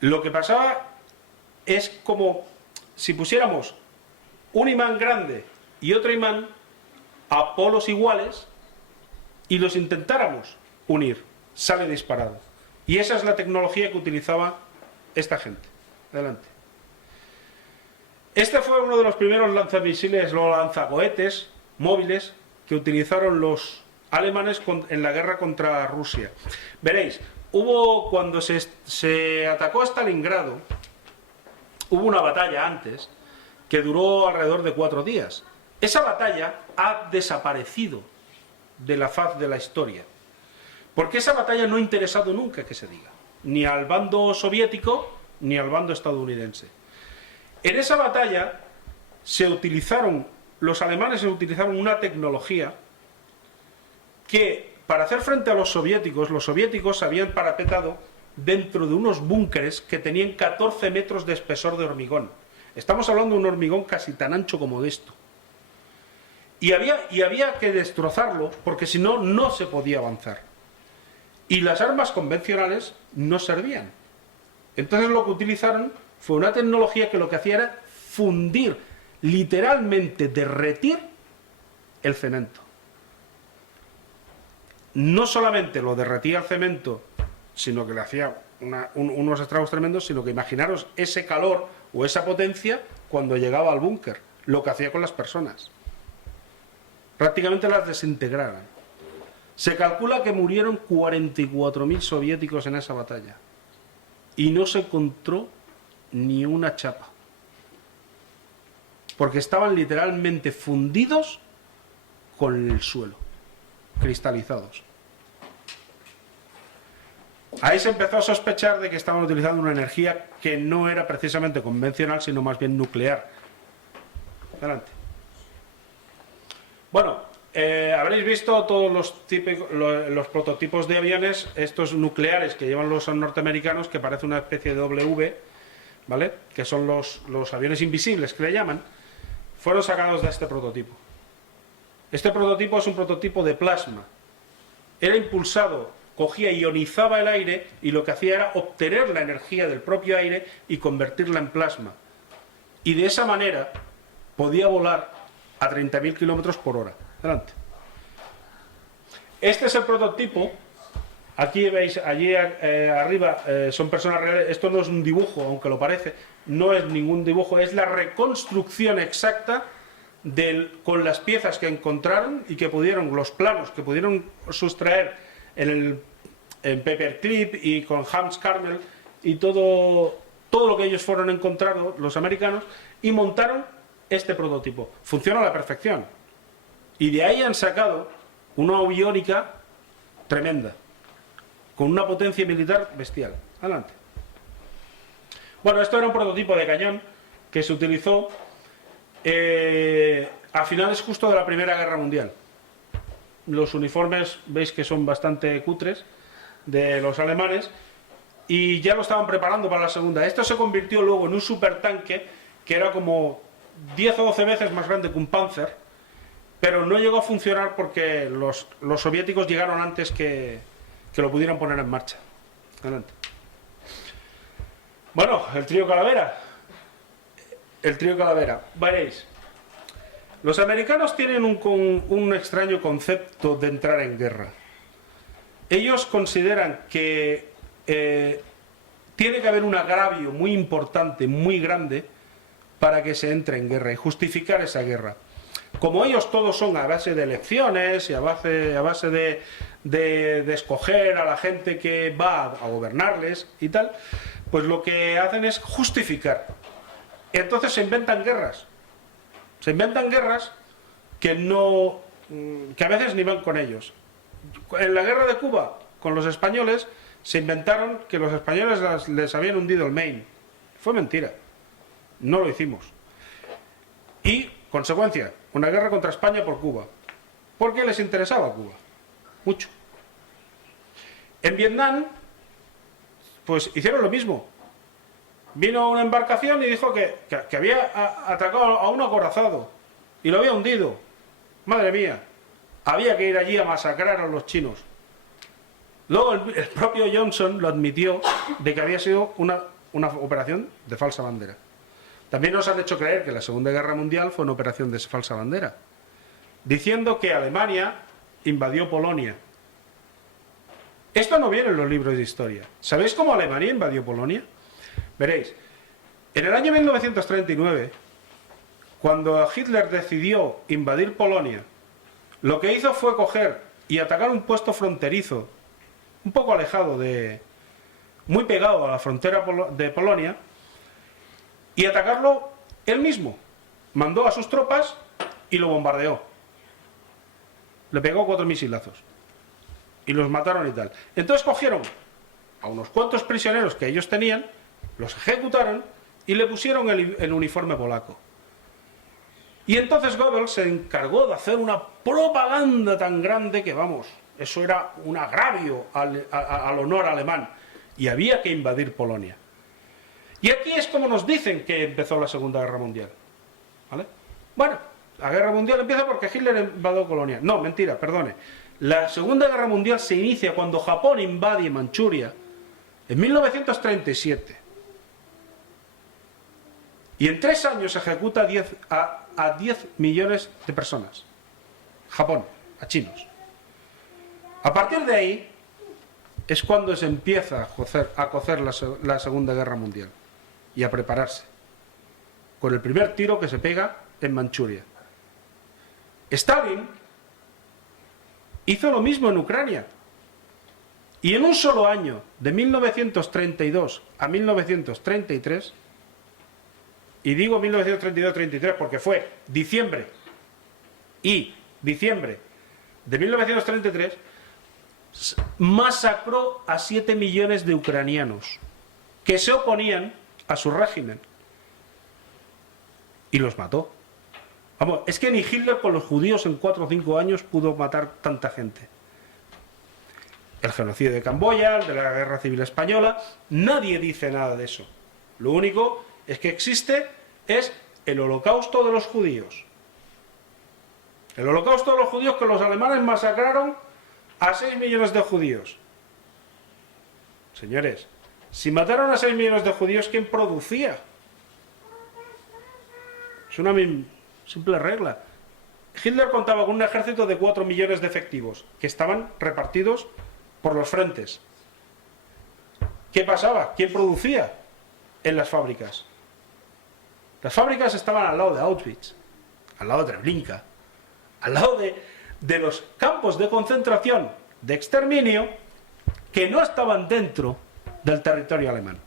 Lo que pasaba es como si pusiéramos un imán grande y otro imán a polos iguales y los intentáramos unir, sale disparado. Y esa es la tecnología que utilizaba esta gente. Adelante. Este fue uno de los primeros lanzamisiles o lanzacohetes móviles que utilizaron los alemanes en la guerra contra Rusia. Veréis, cuando se atacó a Stalingrado, hubo una batalla antes que duró alrededor de 4 días. Esa batalla ha desaparecido de la faz de la historia, porque esa batalla no ha interesado nunca, que se diga, ni al bando soviético ni al bando estadounidense. En esa batalla los alemanes utilizaron una tecnología que, para hacer frente a los soviéticos se habían parapetado dentro de unos búnkeres que tenían 14 metros de espesor de hormigón. Estamos hablando de un hormigón casi tan ancho como de esto. Y había que destrozarlo, porque si no, no se podía avanzar. Y las armas convencionales no servían. Entonces lo que utilizaron fue una tecnología que lo que hacía era fundir, literalmente derretir el cemento. No solamente lo derretía el cemento, sino que le hacía unos estragos tremendos, sino que imaginaros ese calor o esa potencia cuando llegaba al búnker, lo que hacía con las personas. Prácticamente las desintegraron. Se calcula que murieron 44.000 soviéticos en esa batalla. Y no se encontró ni una chapa. Porque estaban literalmente fundidos con el suelo, cristalizados. Ahí se empezó a sospechar de que estaban utilizando una energía que no era precisamente convencional, sino más bien nuclear. Adelante. Bueno, habréis visto todos los prototipos de aviones, estos nucleares que llevan los norteamericanos, que parece una especie de W, ¿vale? Que son los aviones invisibles, que le llaman, fueron sacados de este prototipo. Este prototipo es un prototipo de plasma. Era impulsado, cogía, ionizaba el aire y lo que hacía era obtener la energía del propio aire y convertirla en plasma. Y de esa manera podía volar a 30.000 kilómetros por hora. Adelante. Este es el prototipo. Aquí veis, allí arriba son personas reales. Esto no es un dibujo, aunque lo parece. No es ningún dibujo, es la reconstrucción exacta con las piezas que encontraron y que pudieron, los planos que pudieron sustraer en Paperclip y con Hans Carmel y todo lo que ellos fueron encontrando, los americanos, y montaron este prototipo. Funciona a la perfección. Y de ahí han sacado una aviónica tremenda, con una potencia militar bestial. Adelante. Bueno, esto era un prototipo de cañón que se utilizó a finales justo de la Primera Guerra Mundial. Los uniformes veis que son bastante cutres de los alemanes y ya lo estaban preparando para la Segunda. Esto se convirtió luego en un supertanque que era como 10 o 12 veces más grande que un Panzer, pero no llegó a funcionar porque los soviéticos llegaron antes que lo pudieran poner en marcha. Adelante. Bueno, el trío Calavera. El trío Calavera. Veréis, los americanos tienen un extraño concepto de entrar en guerra. Ellos consideran que tiene que haber un agravio muy importante, muy grande, para que se entre en guerra y justificar esa guerra. Como ellos todos son a base de elecciones y a base de escoger a la gente que va a gobernarles y tal, pues lo que hacen es justificar. Entonces se inventan guerras. Se inventan guerras que a veces ni van con ellos. En la guerra de Cuba, con los españoles, se inventaron que los españoles les habían hundido el Maine. Fue mentira. No lo hicimos. Y, consecuencia, una guerra contra España por Cuba. Porque les interesaba Cuba. Mucho. En Vietnam, pues hicieron lo mismo. Vino una embarcación y dijo que había atacado a un acorazado y lo había hundido. Madre mía, había que ir allí a masacrar a los chinos. Luego el propio Johnson lo admitió de que había sido una operación de falsa bandera. También nos han hecho creer que la Segunda Guerra Mundial fue una operación de falsa bandera, diciendo que Alemania invadió Polonia. Esto no viene en los libros de historia. ¿Sabéis cómo Alemania invadió Polonia? Veréis, en el año 1939, cuando Hitler decidió invadir Polonia, lo que hizo fue coger y atacar un puesto fronterizo, un poco alejado muy pegado a la frontera de Polonia, y atacarlo él mismo. Mandó a sus tropas y lo bombardeó. Le pegó 4 misilazos. Y los mataron y tal. Entonces cogieron a unos cuantos prisioneros que ellos tenían, los ejecutaron y le pusieron el uniforme polaco. Y entonces Goebbels se encargó de hacer una propaganda tan grande que, vamos, eso era un agravio al honor alemán. Y había que invadir Polonia. Y aquí es como nos dicen que empezó la Segunda Guerra Mundial. ¿Vale? Bueno, la Guerra Mundial empieza porque Hitler invadió Polonia. No, mentira, perdone. La Segunda Guerra Mundial se inicia cuando Japón invade Manchuria en 1937. Y en 3 años se ejecuta a 10 millones de personas. Japón, a chinos. A partir de ahí es cuando se empieza a cocer la Segunda Guerra Mundial y a prepararse. Con el primer tiro que se pega en Manchuria. Stalin hizo lo mismo en Ucrania. Y en un solo año, de 1932 a 1933, y digo 1932-33 porque fue diciembre y diciembre de 1933, masacró a 7 millones de ucranianos que se oponían a su régimen y los mató. Vamos, es que ni Hitler con los judíos en 4 o 5 años pudo matar tanta gente. El genocidio de Camboya, el de la Guerra Civil Española, nadie dice nada de eso. Lo único es que existe es el holocausto de los judíos. El holocausto de los judíos, que los alemanes masacraron a 6 millones de judíos. Señores, si mataron a 6 millones de judíos, ¿quién producía? Es una simple regla. Hitler contaba con un ejército de 4 millones de efectivos que estaban repartidos por los frentes. ¿Qué pasaba? ¿Quién producía en las fábricas? Las fábricas estaban al lado de Auschwitz, al lado de Treblinka, al lado de los campos de concentración, de exterminio, que no estaban dentro del territorio alemán.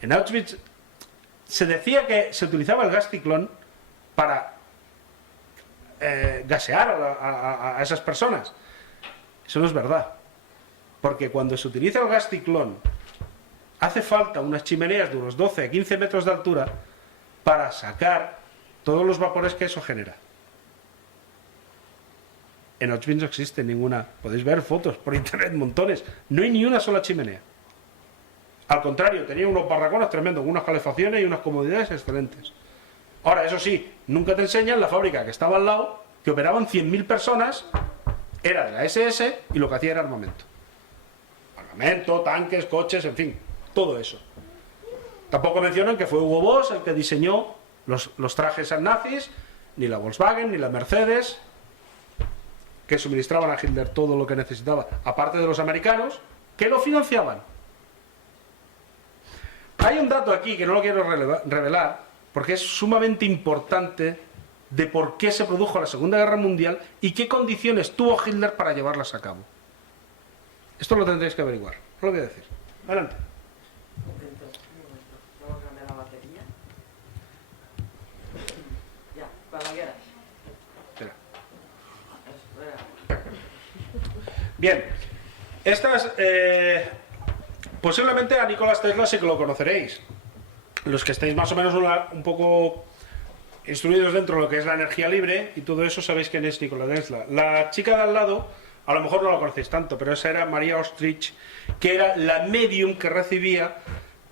En Auschwitz se decía que se utilizaba el gas ciclón para gasear a esas personas. Eso no es verdad, porque cuando se utiliza el gas ciclón hace falta unas chimeneas de unos 12 a 15 metros de altura para sacar todos los vapores que eso genera. En Auschwitz no existe ninguna, podéis ver fotos por internet, montones, no hay ni una sola chimenea. Al contrario, tenía unos barracones tremendos, unas calefacciones y unas comodidades excelentes. Ahora, eso sí, nunca te enseñan la fábrica que estaba al lado, que operaban 100.000 personas, era de la SS y lo que hacía era armamento. Armamento, tanques, coches, en fin, todo eso. Tampoco mencionan que fue Hugo Boss el que diseñó los trajes nazis, ni la Volkswagen, ni la Mercedes, que suministraban a Hitler todo lo que necesitaba, aparte de los americanos, que lo financiaban. Hay un dato aquí que no lo quiero revelar, porque es sumamente importante de por qué se produjo la Segunda Guerra Mundial y qué condiciones tuvo Hitler para llevarlas a cabo. Esto lo tendréis que averiguar, no lo voy a decir. Adelante. ¿Tengo que cambiar la batería? Ya, cuando quieras. Espera. Espera. Bien, estas posiblemente a Nikola Tesla sí que lo conoceréis. Los que estáis más o menos un poco instruidos dentro de lo que es la energía libre y todo eso, sabéis quién es Nikola Tesla. La chica de al lado, a lo mejor no la conocéis tanto, pero esa era María Ostrich, que era la medium que recibía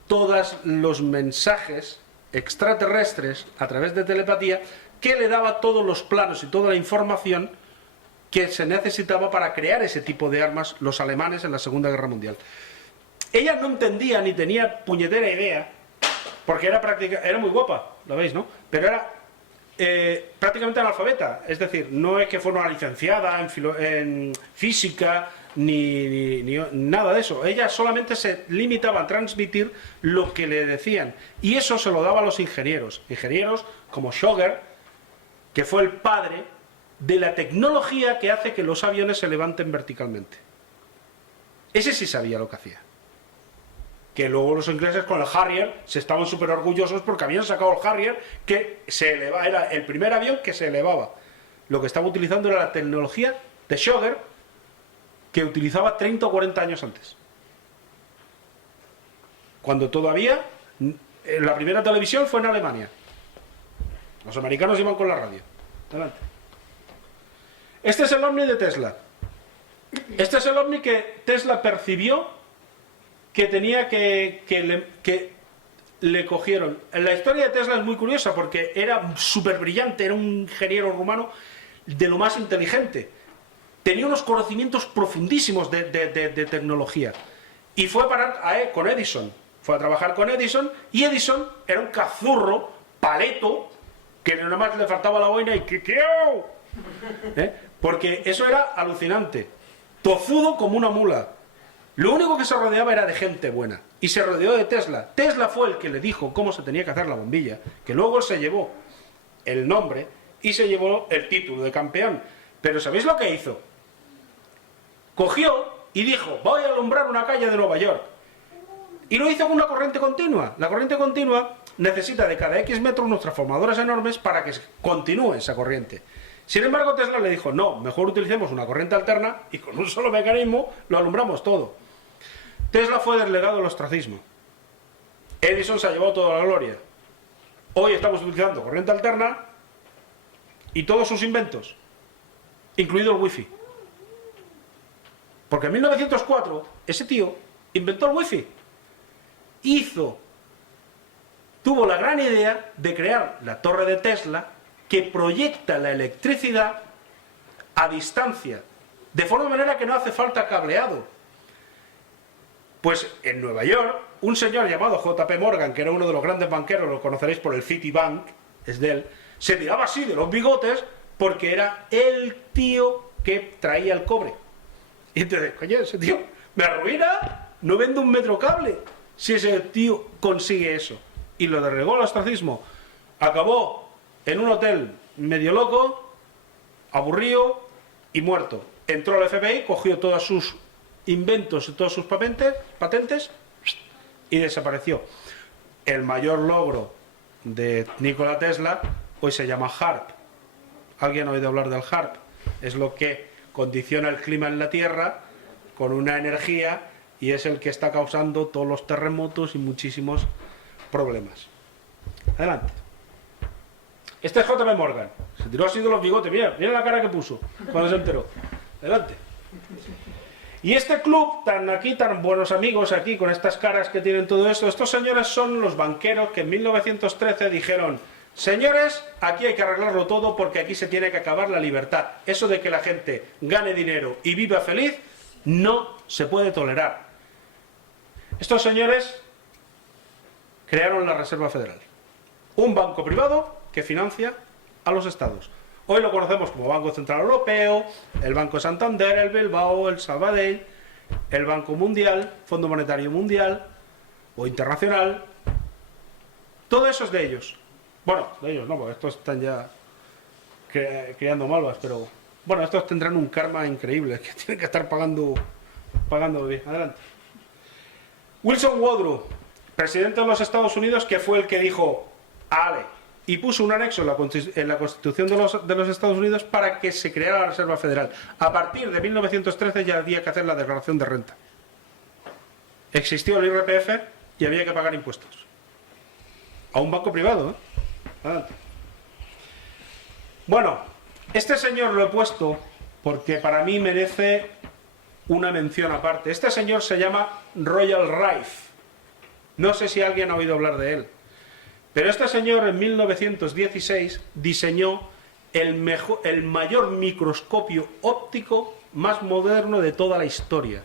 todos los mensajes extraterrestres a través de telepatía, que le daba todos los planos y toda la información que se necesitaba para crear ese tipo de armas los alemanes en la Segunda Guerra Mundial. Ella no entendía ni tenía puñetera idea, porque era muy guapa, lo veis, ¿no? Pero era prácticamente analfabeta, es decir, no es que fuera una licenciada en física ni nada de eso. Ella solamente se limitaba a transmitir lo que le decían, y eso se lo daba a los ingenieros como Schoger, que fue el padre de la tecnología que hace que los aviones se levanten verticalmente. Ese sí sabía lo que hacía. Que luego los ingleses con el Harrier se estaban súper orgullosos porque habían sacado el Harrier, que se elevaba, era el primer avión que se elevaba. Lo que estaba utilizando era la tecnología de Schoger, que utilizaba 30 o 40 años antes. Cuando todavía la primera televisión fue en Alemania. Los americanos iban con la radio. Adelante. Este es el ovni de Tesla. Este es el ovni que Tesla percibió que tenía que le cogieron. La historia de Tesla es muy curiosa porque era súper brillante, era un ingeniero rumano de lo más inteligente. Tenía unos conocimientos profundísimos de tecnología. Y fue a parar con Edison. Fue a trabajar con Edison, y Edison era un cazurro, paleto, que nada más le faltaba la boina y ¡quiqueo! Porque eso era alucinante. Tozudo como una mula. Lo único que se rodeaba era de gente buena. Y se rodeó de Tesla. Tesla fue el que le dijo cómo se tenía que hacer la bombilla. Que luego él se llevó el nombre y se llevó el título de campeón. Pero ¿sabéis lo que hizo? Cogió y dijo: voy a alumbrar una calle de Nueva York. Y lo hizo con una corriente continua. La corriente continua necesita de cada X metros unos transformadores enormes para que continúe esa corriente. Sin embargo, Tesla le dijo: no, mejor utilicemos una corriente alterna y con un solo mecanismo lo alumbramos todo. Tesla fue delegado al ostracismo. Edison se ha llevado toda la gloria. Hoy estamos utilizando corriente alterna y todos sus inventos, incluido el wifi. Porque en 1904 ese tío inventó el wifi. Tuvo la gran idea de crear la torre de Tesla que proyecta la electricidad a distancia, de forma manera que no hace falta cableado. Pues en Nueva York, un señor llamado J.P. Morgan, que era uno de los grandes banqueros, lo conoceréis por el Citibank, es de él, se tiraba así de los bigotes porque era el tío que traía el cobre. Y entonces, coño, ese tío me arruina, no vende un metro cable, si ese tío consigue eso. Y lo derregó al ostracismo. Acabó en un hotel medio loco, aburrido y muerto. Entró al FBI, cogió todos sus inventos y todas sus patentes y desapareció. El mayor logro de Nikola Tesla hoy se llama HAARP. ¿Alguien ha oído hablar del HAARP? Es lo que condiciona el clima en la Tierra con una energía y es el que está causando todos los terremotos y muchísimos problemas. Adelante. Este es J.P. Morgan. Se tiró así de los bigotes. Mira la cara que puso cuando se enteró. Adelante. Y este club, tan buenos amigos aquí, con estas caras que tienen todo esto, estos señores son los banqueros que en 1913 dijeron: señores, aquí hay que arreglarlo todo porque aquí se tiene que acabar la libertad. Eso de que la gente gane dinero y viva feliz no se puede tolerar. Estos señores crearon la Reserva Federal, un banco privado que financia a los estados. Hoy lo conocemos como Banco Central Europeo, el Banco Santander, el Bilbao, el Sabadell, el Banco Mundial, Fondo Monetario Mundial o Internacional. Todo eso es de ellos. Bueno, de ellos no, porque estos están ya creando malvas, pero bueno, estos tendrán un karma increíble, que tienen que estar pagando bien. Adelante. Wilson Woodrow, presidente de los Estados Unidos, que fue el que dijo ale, y puso un anexo en la Constitución de los Estados Unidos para que se creara la Reserva Federal. A partir de 1913 ya había que hacer la declaración de renta. Existió el IRPF y había que pagar impuestos. A un banco privado, ¿eh? Adelante. Bueno, este señor lo he puesto porque para mí merece una mención aparte. Este señor se llama Royal Rife. No sé si alguien ha oído hablar de él. Pero este señor en 1916 diseñó el mayor microscopio óptico más moderno de toda la historia.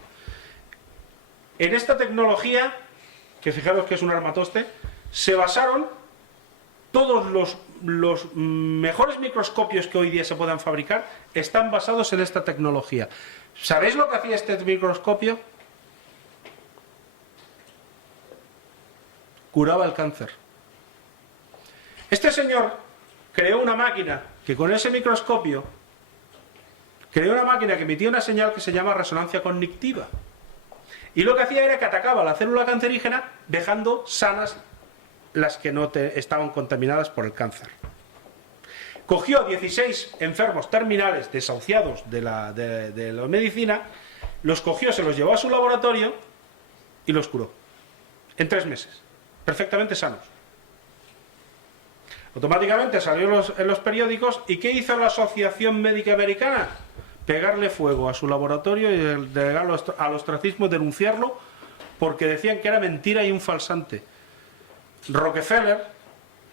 En esta tecnología, que fijaros que es un armatoste, se basaron todos los mejores microscopios que hoy día se puedan fabricar, están basados en esta tecnología. ¿Sabéis lo que hacía este microscopio? Curaba el cáncer. Este señor creó una máquina que con ese microscopio creó una máquina que emitía una señal que se llama resonancia cognitiva. Y lo que hacía era que atacaba la célula cancerígena dejando sanas las que no estaban contaminadas por el cáncer. Cogió a 16 enfermos terminales desahuciados de la medicina, los cogió, se los llevó a su laboratorio y los curó. En 3 meses. Perfectamente sanos. Automáticamente salió en los periódicos. ¿Y qué hizo la Asociación Médica Americana? Pegarle fuego a su laboratorio y delegarlo al ostracismo, denunciarlo porque decían que era mentira y un falsante. Rockefeller,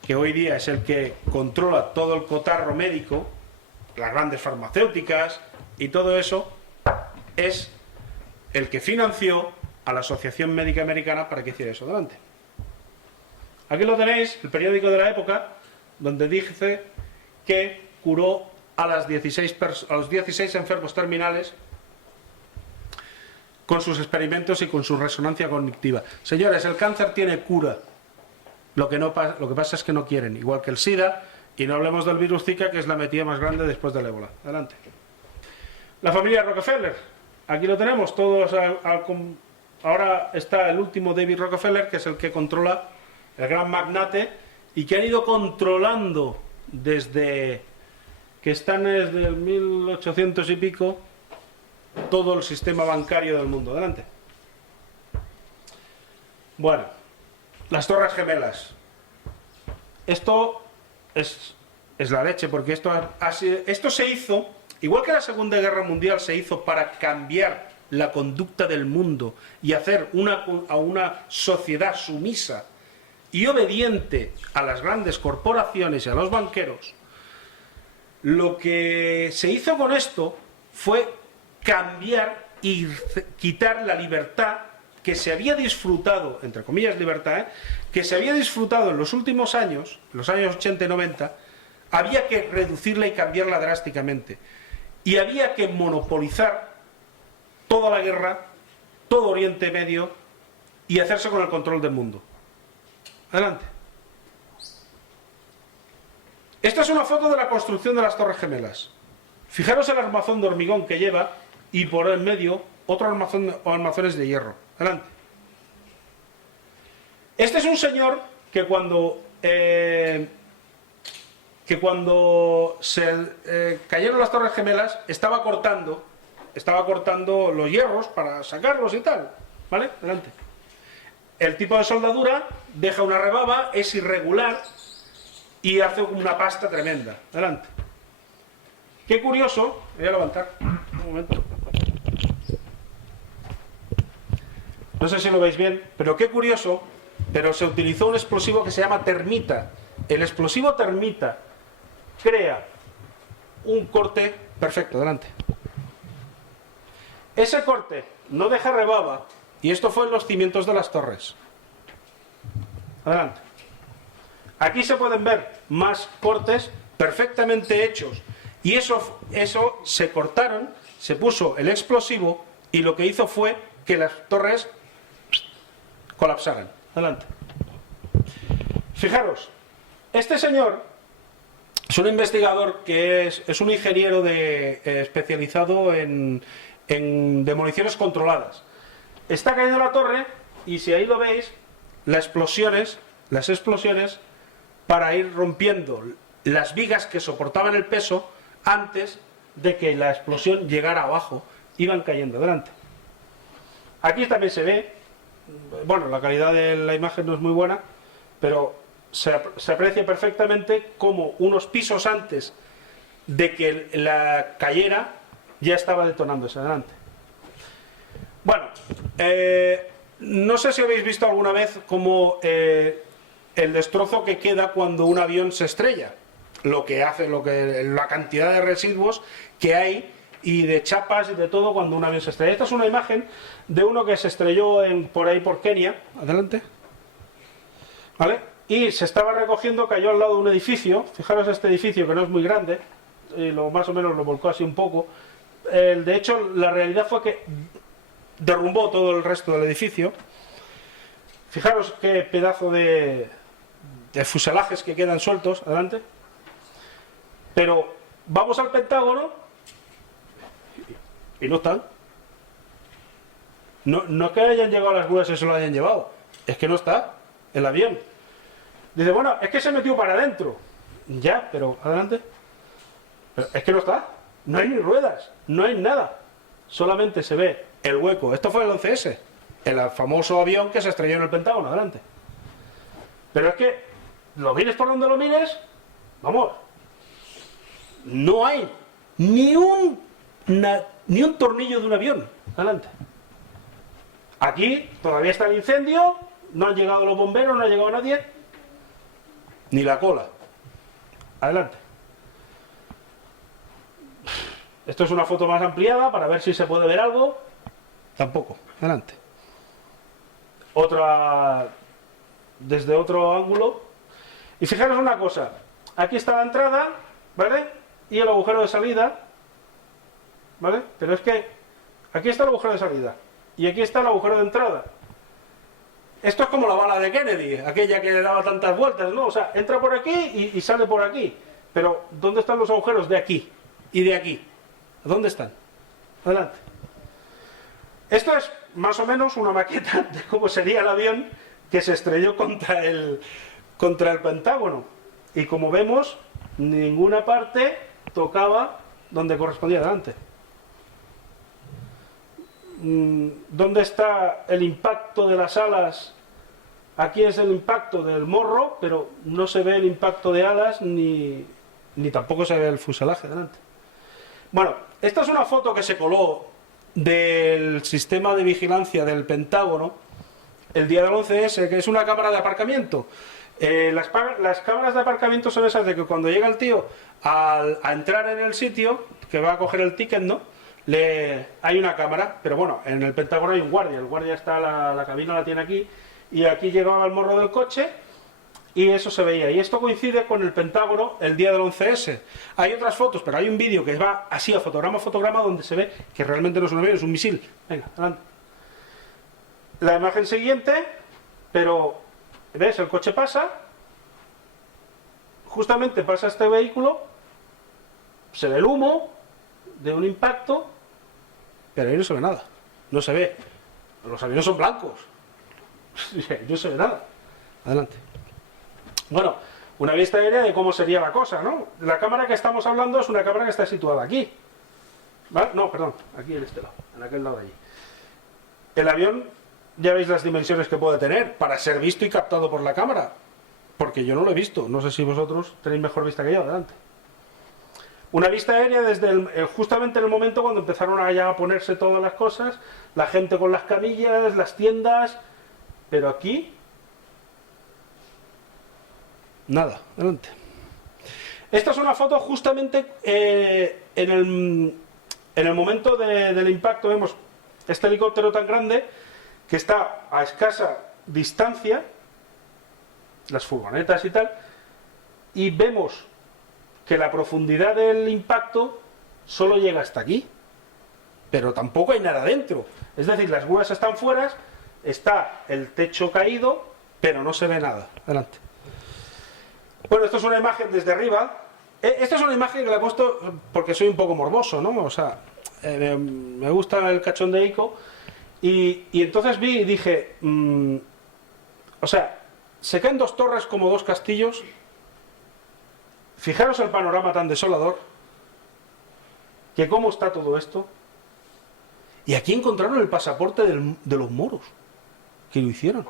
que hoy día es el que controla todo el cotarro médico, las grandes farmacéuticas y todo eso, es el que financió a la Asociación Médica Americana para que hiciera eso. Adelante. Aquí lo tenéis, el periódico de la época, donde dice que curó a los 16 enfermos terminales con sus experimentos y con su resonancia cognitiva. Señores, el cáncer tiene cura. Lo que pasa es que no quieren, igual que el SIDA, y no hablemos del virus Zika, que es la metida más grande después del ébola. Adelante. La familia Rockefeller. Aquí lo tenemos, todos. Ahora está el último David Rockefeller, que es el que controla, el gran magnate, y que han ido controlando desde que están desde el 1800 y pico todo el sistema bancario del mundo. Adelante. Bueno, las Torres Gemelas. esto es la leche, porque esto se hizo, igual que la Segunda Guerra Mundial se hizo para cambiar la conducta del mundo y hacer a una sociedad sumisa y obediente a las grandes corporaciones y a los banqueros. Lo que se hizo con esto fue cambiar y quitar la libertad que se había disfrutado, entre comillas libertad, que se había disfrutado en los últimos años, los años 80 y 90, había que reducirla y cambiarla drásticamente. Y había que monopolizar toda la guerra, todo Oriente Medio, y hacerse con el control del mundo. Adelante. Esta es una foto de la construcción de las Torres Gemelas. Fijaros el armazón de hormigón que lleva y por el medio otro armazón o armazones de hierro. Adelante. Este es un señor que cuando se cayeron las Torres Gemelas estaba cortando los hierros para sacarlos y tal. ¿Vale? Adelante. El tipo de soldadura deja una rebaba, es irregular y hace una pasta tremenda. Adelante. Qué curioso. Voy a levantar. Un momento. No sé si lo veis bien, pero qué curioso. Pero se utilizó un explosivo que se llama termita. El explosivo termita crea un corte perfecto. Adelante. Ese corte no deja rebaba y esto fue en los cimientos de las torres. Adelante. Aquí se pueden ver más cortes perfectamente hechos y eso se cortaron, se puso el explosivo y lo que hizo fue que las torres colapsaran. Adelante. Fijaros, este señor es un investigador que es un ingeniero especializado en demoliciones controladas. Está cayendo la torre y si ahí lo veis, las explosiones para ir rompiendo las vigas que soportaban el peso antes de que la explosión llegara abajo, iban cayendo. Adelante. Aquí también se ve, bueno, la calidad de la imagen no es muy buena, pero se aprecia perfectamente como unos pisos antes de que la cayera ya estaba detonándose. Adelante. Bueno, no sé si habéis visto alguna vez como el destrozo que queda cuando un avión se estrella, la cantidad de residuos que hay y de chapas y de todo cuando un avión se estrella. Esta es una imagen de uno que se estrelló por ahí por Kenia. Adelante. ¿Vale? Y se estaba recogiendo, cayó al lado de un edificio. Fijaros este edificio que no es muy grande, más o menos lo volcó así un poco. De hecho, la realidad fue que derrumbó todo el resto del edificio. Fijaros qué pedazo de fuselajes que quedan sueltos. Adelante. Pero vamos al Pentágono y no están. No es que hayan llegado las grúas y se lo hayan llevado, es que no está el avión. Dice, bueno, es que se metió para adentro. Ya, pero adelante. Pero es que no está. No hay ni ruedas, no hay nada. Solamente se ve el hueco. Esto fue el 11S, el famoso avión que se estrelló en el Pentágono. Adelante. Pero es que, lo mires por donde lo mires, vamos, no hay ni un tornillo de un avión. Adelante. Aquí todavía está el incendio, no han llegado los bomberos, no ha llegado nadie, ni la cola. Adelante. Esto es una foto más ampliada para ver si se puede ver algo. Tampoco. Adelante. Otra desde otro ángulo. Y fijaros una cosa. Aquí está la entrada, ¿vale? Y el agujero de salida, ¿vale? Pero es que aquí está el agujero de salida y aquí está el agujero de entrada. Esto es como la bala de Kennedy, aquella que le daba tantas vueltas, ¿no? O sea, entra por aquí y sale por aquí. Pero ¿dónde están los agujeros? De aquí y de aquí. ¿Dónde están? Adelante. Esto es más o menos una maqueta de cómo sería el avión que se estrelló contra el Pentágono. Y como vemos, ninguna parte tocaba donde correspondía. Adelante. ¿Dónde está el impacto de las alas Aquí es el impacto del morro, pero no se ve el impacto de alas ni tampoco se ve el fuselaje delante. Bueno, esta es una foto que se coló del sistema de vigilancia del Pentágono el día del 11S, que es una cámara de aparcamiento. Las cámaras de aparcamiento son esas de que cuando llega el tío a entrar en el sitio, que va a coger el ticket, ¿no? Hay una cámara, pero bueno, en el Pentágono hay un guardia. El guardia está, la cabina la tiene aquí, y aquí llegaba el morro del coche y eso se veía. Y esto coincide con el Pentágono el día del 11S. Hay otras fotos, pero hay un vídeo que va así a fotograma a fotograma donde se ve que realmente no es un avión, es un misil. Venga, adelante. La imagen siguiente, pero ¿ves? El coche pasa, justamente pasa este vehículo, se ve el humo de un impacto, pero ahí no se ve nada, no se ve. Los aviones son blancos, no se ve nada. Adelante. Bueno, una vista aérea de cómo sería la cosa, ¿no? La cámara que estamos hablando es una cámara que está situada aquí, ¿vale? No, perdón, aquí en este lado, en aquel lado de allí. El avión, ya veis las dimensiones que puede tener para ser visto y captado por la cámara, porque yo no lo he visto, no sé si vosotros tenéis mejor vista que yo. Adelante. Una vista aérea desde justamente en el momento cuando empezaron a ponerse todas las cosas, la gente con las camillas, las tiendas, pero aquí nada. Adelante. Esta es una foto justamente en el momento del impacto. Vemos este helicóptero tan grande que está a escasa distancia, las furgonetas y tal, y vemos que la profundidad del impacto solo llega hasta aquí, pero tampoco hay nada dentro. Es decir, las grúas están fuera, está el techo caído, pero no se ve nada. Adelante. Bueno, esto es una imagen desde arriba. Esta es una imagen que la he puesto porque soy un poco morboso, ¿no? O sea, me gusta el cachondeico. Y entonces vi y dije, o sea, se caen dos torres como dos castillos. Fijaros el panorama tan desolador, que cómo está todo esto. Y aquí encontraron el pasaporte de los moros, que lo hicieron.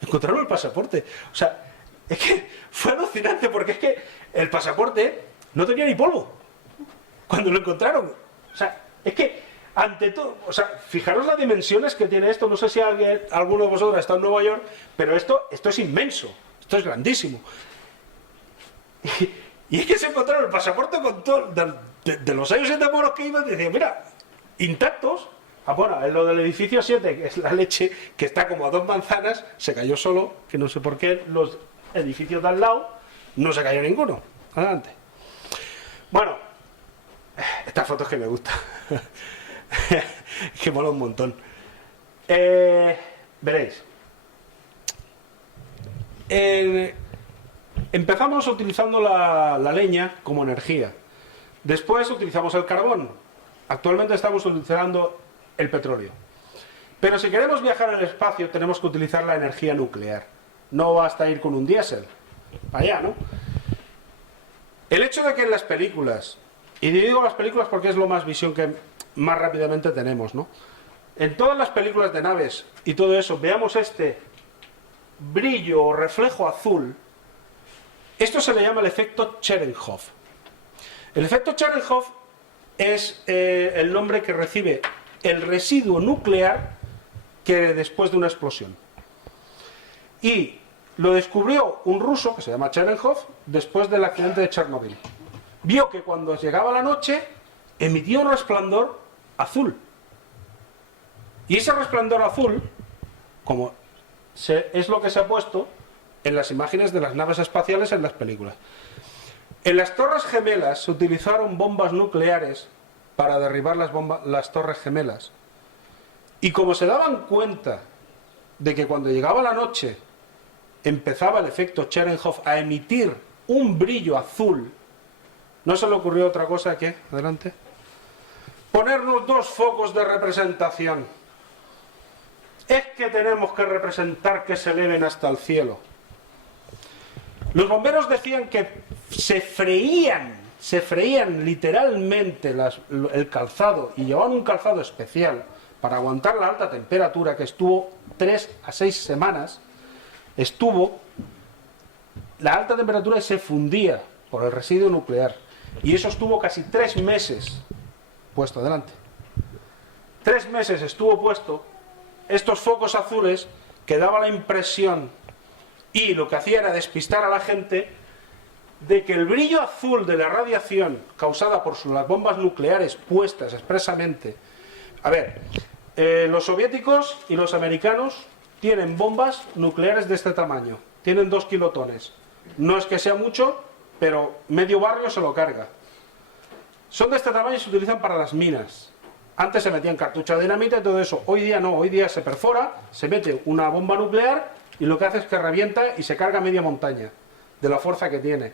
Encontraron el pasaporte. O sea, es que fue alucinante, porque es que el pasaporte no tenía ni polvo cuando lo encontraron. O sea, es que ante todo, o sea, fijaros las dimensiones que tiene esto. No sé si alguno de vosotros está en Nueva York, pero esto es inmenso, esto es grandísimo. Y es que se encontraron el pasaporte con todo de los años de moros que iban, y decían, mira, intactos. Bueno, en lo del edificio 7, que es la leche, que está como a 2 manzanas, se cayó solo, que no sé por qué los edificios de al lado no se cayó ninguno. Adelante. Bueno, esta foto es que me gusta. Que mola un montón. Veréis. Empezamos utilizando la leña como energía. Después utilizamos el carbón. Actualmente estamos utilizando el petróleo. Pero si queremos viajar al espacio tenemos que utilizar la energía nuclear. No basta ir con un diésel. Allá, ¿no? El hecho de que en las películas, y digo las películas porque es lo más visión que más rápidamente tenemos, ¿no? En todas las películas de naves y todo eso, veamos este brillo o reflejo azul. Esto se le llama el efecto Cherenkov. El efecto Cherenkov es el nombre que recibe el residuo nuclear que después de una explosión. Y lo descubrió un ruso que se llama Cherenkov después del accidente de Chernobyl. Vio que cuando llegaba la noche emitía un resplandor azul. Y ese resplandor azul, como es lo que se ha puesto en las imágenes de las naves espaciales en las películas. En las Torres Gemelas se utilizaron bombas nucleares para derribar las Torres Gemelas. Y como se daban cuenta de que cuando llegaba la noche empezaba el efecto Cherenkov a emitir un brillo azul, no se le ocurrió otra cosa que, adelante, ponernos 2 focos de representación. Es que tenemos que representar que se eleven hasta el cielo. Los bomberos decían que se freían literalmente el calzado, y llevaban un calzado especial para aguantar la alta temperatura, que estuvo 3 a 6 semanas, la alta temperatura se fundía por el residuo nuclear. Y eso estuvo casi 3 meses puesto delante. 3 meses estuvo puesto estos focos azules que daba la impresión, y lo que hacía era despistar a la gente, de que el brillo azul de la radiación causada por las bombas nucleares puestas expresamente... A ver, los soviéticos y los americanos tienen bombas nucleares de este tamaño. Tienen 2 kilotones. No es que sea mucho, pero medio barrio se lo carga. Son de este tamaño y se utilizan para las minas. Antes se metían cartuchos de dinamita y todo eso. Hoy día no, hoy día se perfora, se mete una bomba nuclear y lo que hace es que revienta y se carga media montaña de la fuerza que tiene.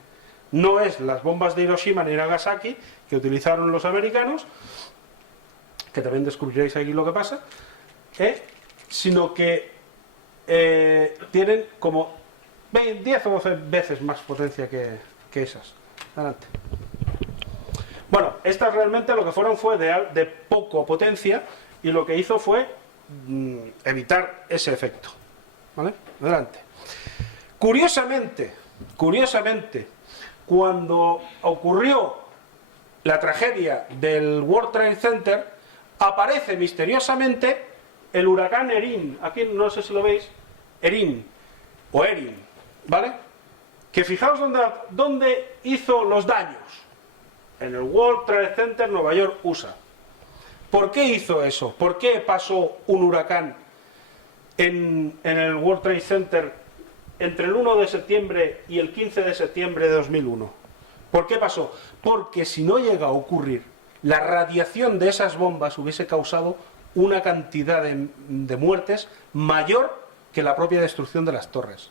No es las bombas de Hiroshima ni Nagasaki que utilizaron los americanos, que también descubriréis aquí lo que pasa, sino que tienen como 10 o 12 veces más potencia que esas. Adelante. Bueno, estas realmente lo que fueron fue de poco potencia, y lo que hizo fue evitar ese efecto. ¿Vale? Adelante. Curiosamente, cuando ocurrió la tragedia del World Trade Center, aparece misteriosamente el huracán Erin. Aquí no sé si lo veis, Erin, ¿vale? Que fijaos dónde hizo los daños. En el World Trade Center, Nueva York, USA. ¿Por qué hizo eso? ¿Por qué pasó un huracán en el World Trade Center entre el 1 de septiembre y el 15 de septiembre de 2001? ¿Por qué pasó? Porque si no llega a ocurrir, la radiación de esas bombas hubiese causado una cantidad de muertes mayor que la propia destrucción de las torres.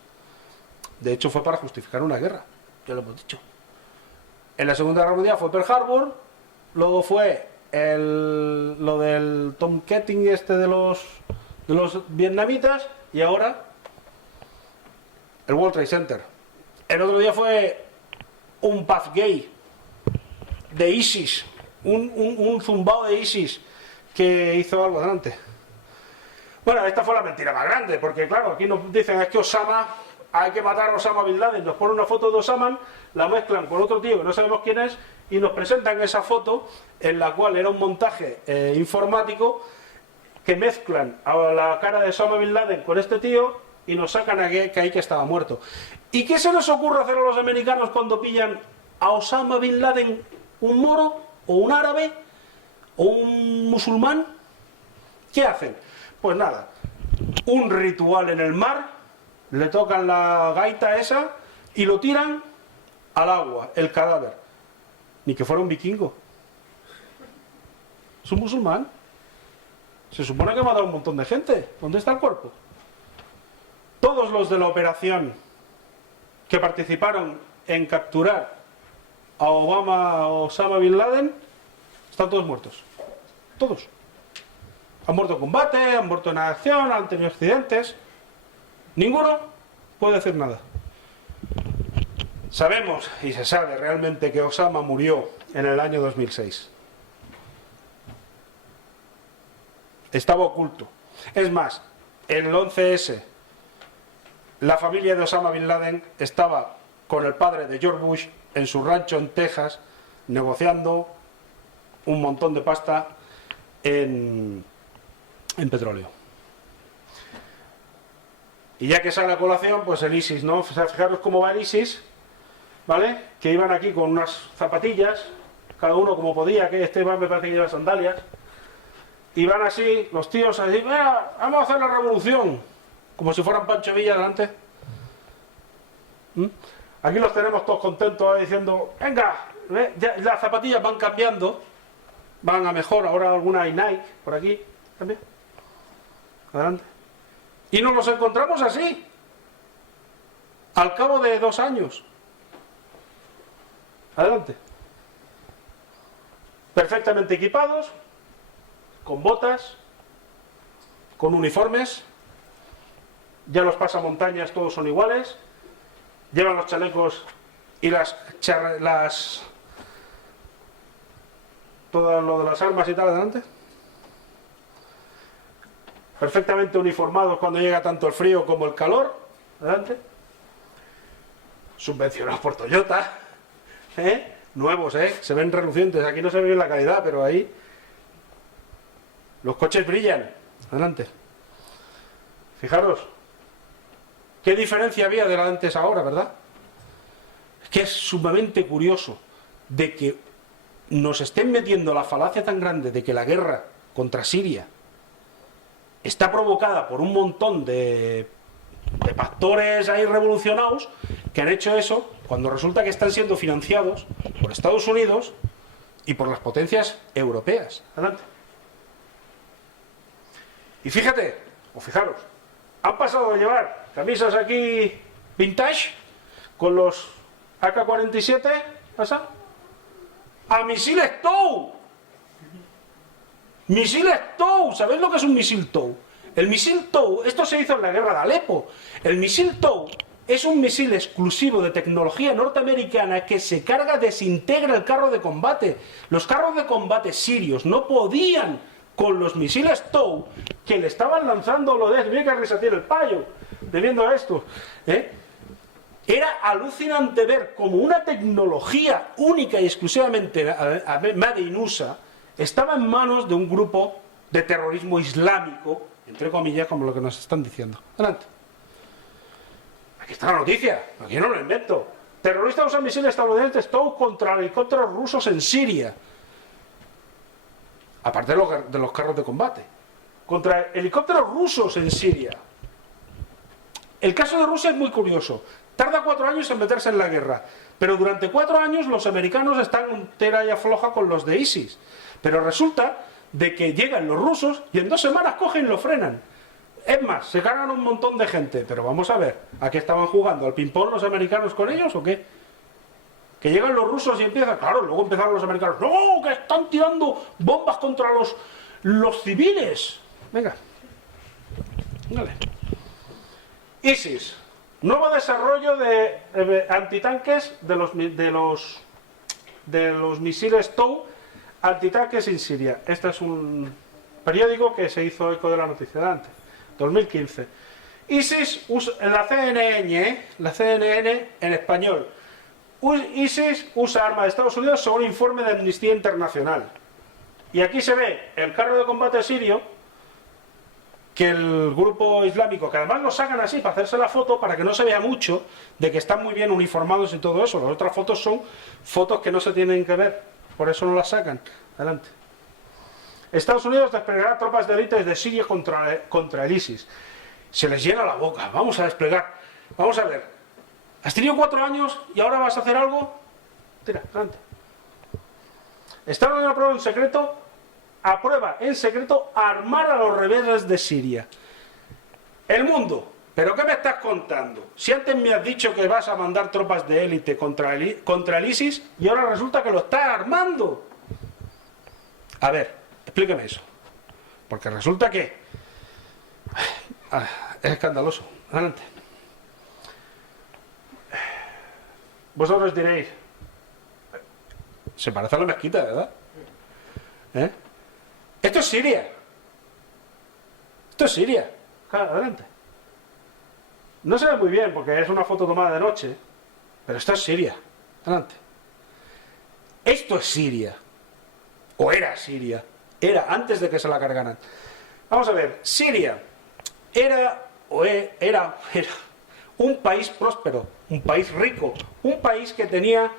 De hecho, fue para justificar una guerra, ya lo hemos dicho. En la Segunda Guerra Mundial fue Pearl Harbor, luego fue lo del Tom Ketting de los vietnamitas, y ahora el World Trade Center. El otro día fue un paz gay de ISIS, un zumbao de ISIS que hizo algo adelante. Bueno, esta fue la mentira más grande, porque claro, aquí nos dicen es que Osama, hay que matar a Osama Bin Laden, nos ponen una foto de Osama, la mezclan con otro tío que no sabemos quién es, y nos presentan esa foto en la cual era un montaje informático, que mezclan a la cara de Osama Bin Laden con este tío y nos sacan a que ahí que estaba muerto. ¿Y qué se les ocurre hacer a los americanos cuando pillan a Osama Bin Laden, un moro o un árabe o un musulmán? ¿Qué hacen? Pues nada, un ritual en el mar, le tocan la gaita esa y lo tiran al agua, el cadáver. Ni que fuera un vikingo. Es un musulmán. Se supone que ha matado a un montón de gente. ¿Dónde está el cuerpo? Todos los de la operación que participaron en capturar a Osama Bin Laden están todos muertos. Todos. Han muerto en combate, han muerto en acción, han tenido accidentes. Ninguno puede decir nada. Sabemos y se sabe realmente que Osama murió en el año 2006. Estaba oculto. Es más, en el 11S, la familia de Osama Bin Laden estaba con el padre de George Bush en su rancho en Texas, negociando un montón de pasta en petróleo. Y ya que sale a colación, pues el ISIS, ¿no? O sea, fijaros cómo va el ISIS, ¿vale? Que iban aquí con unas zapatillas, cada uno como podía, que este me parece que lleva sandalias, y van así, los tíos así, vamos a hacer la revolución, como si fueran Pancho Villa delante. Aquí los tenemos todos contentos diciendo, venga, ya, las zapatillas van cambiando, van a mejor, ahora alguna hay Nike, por aquí, también. Adelante. Y nos los encontramos así, al cabo de 2 años. Adelante. Perfectamente equipados, con botas, con uniformes, ya los pasamontañas todos son iguales, llevan los chalecos y todo lo de las armas y tal, adelante. Perfectamente uniformados cuando llega tanto el frío como el calor. Adelante. Subvencionados por Toyota. Nuevos, se ven relucientes. Aquí no se ve bien la calidad, pero ahí los coches brillan. Adelante. Fijaros qué diferencia había de la antes a ahora, ¿verdad? Es que es sumamente curioso de que nos estén metiendo la falacia tan grande de que la guerra contra Siria está provocada por un montón de pastores ahí revolucionados que han hecho eso, cuando resulta que están siendo financiados por Estados Unidos y por las potencias europeas. Adelante. Y fíjate, o fijaros, han pasado de llevar camisas aquí vintage con los AK-47, ¿pasa? A misiles TOW. Misiles TOW. ¿Sabéis lo que es un misil TOW? El misil TOW, esto se hizo en la guerra de Alepo. El misil TOW es un misil exclusivo de tecnología norteamericana que se carga, desintegra el carro de combate. Los carros de combate sirios no podían con los misiles TOW que le estaban lanzando lo de... Mira que risa tiene el payo de viendo esto. Era alucinante ver como una tecnología única y exclusivamente Made in USA estaba en manos de un grupo de terrorismo islámico, entre comillas, como lo que nos están diciendo. Adelante. Aquí está la noticia, aquí no lo invento. Terroristas usan misiles estadounidenses TOW contra helicópteros rusos en Siria. Aparte de los carros de combate. Contra helicópteros rusos en Siria. El caso de Rusia es muy curioso. Tarda 4 años en meterse en la guerra. Pero durante 4 años los americanos están en tela y afloja con los de ISIS. Pero resulta de que llegan los rusos y en 2 semanas cogen y lo frenan. Es más, se cargan un montón de gente. Pero vamos a ver, ¿a qué estaban jugando? ¿Al ping-pong los americanos con ellos o qué? Que llegan los rusos y empiezan... Claro, luego empezaron los americanos. ¡No! ¡Que están tirando bombas contra los civiles! Venga. Dale. ISIS. Nuevo desarrollo de antitanques de los misiles TOW antitanques en Siria. Este es un periódico que se hizo eco de la noticia de antes. 2015. ISIS, la CNN en español. ISIS usa armas de Estados Unidos según informe de Amnistía Internacional. Y aquí se ve el carro de combate sirio que el grupo islámico, que además lo sacan así para hacerse la foto, para que no se vea mucho, de que están muy bien uniformados y todo eso. Las otras fotos son fotos que no se tienen que ver, por eso no las sacan. Adelante. Estados Unidos desplegará tropas de élite desde Siria contra el ISIS. Se les llena la boca. Vamos a desplegar. Vamos a ver. ¿Has tenido 4 años y ahora vas a hacer algo? Tira, adelante. Estados Unidos aprueba en secreto armar a los rebeldes de Siria. El mundo, ¿pero qué me estás contando? Si antes me has dicho que vas a mandar tropas de élite contra el ISIS y ahora resulta que lo estás armando. A ver, explíqueme eso. Porque resulta que... es escandaloso. Adelante. Vosotros diréis, se parece a la mezquita, ¿verdad? Esto es Siria. Esto es Siria. Claro, adelante. No se ve muy bien porque es una foto tomada de noche, pero esto es Siria. Adelante. Esto es Siria. O era Siria. Era antes de que se la cargaran. Vamos a ver. Siria era un país próspero, un país rico, un país que tenía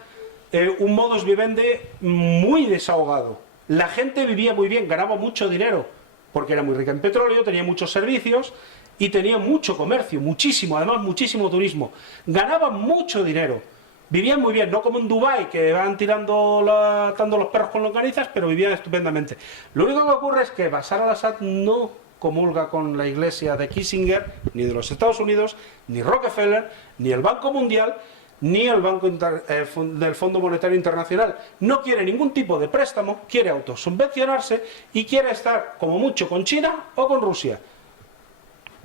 un modus vivendi muy desahogado. La gente vivía muy bien, ganaba mucho dinero, porque era muy rica en petróleo, tenía muchos servicios y tenía mucho comercio, muchísimo, además muchísimo turismo. Ganaban mucho dinero, vivían muy bien, no como en Dubái, que van atando los perros con longanizas, pero vivían estupendamente. Lo único que ocurre es que Bashar al-Assad no comulga con la iglesia de Kissinger, ni de los Estados Unidos, ni Rockefeller, ni el Banco Mundial, ni el Banco del Fondo Monetario Internacional. No quiere ningún tipo de préstamo, quiere autosubvencionarse y quiere estar como mucho con China o con Rusia.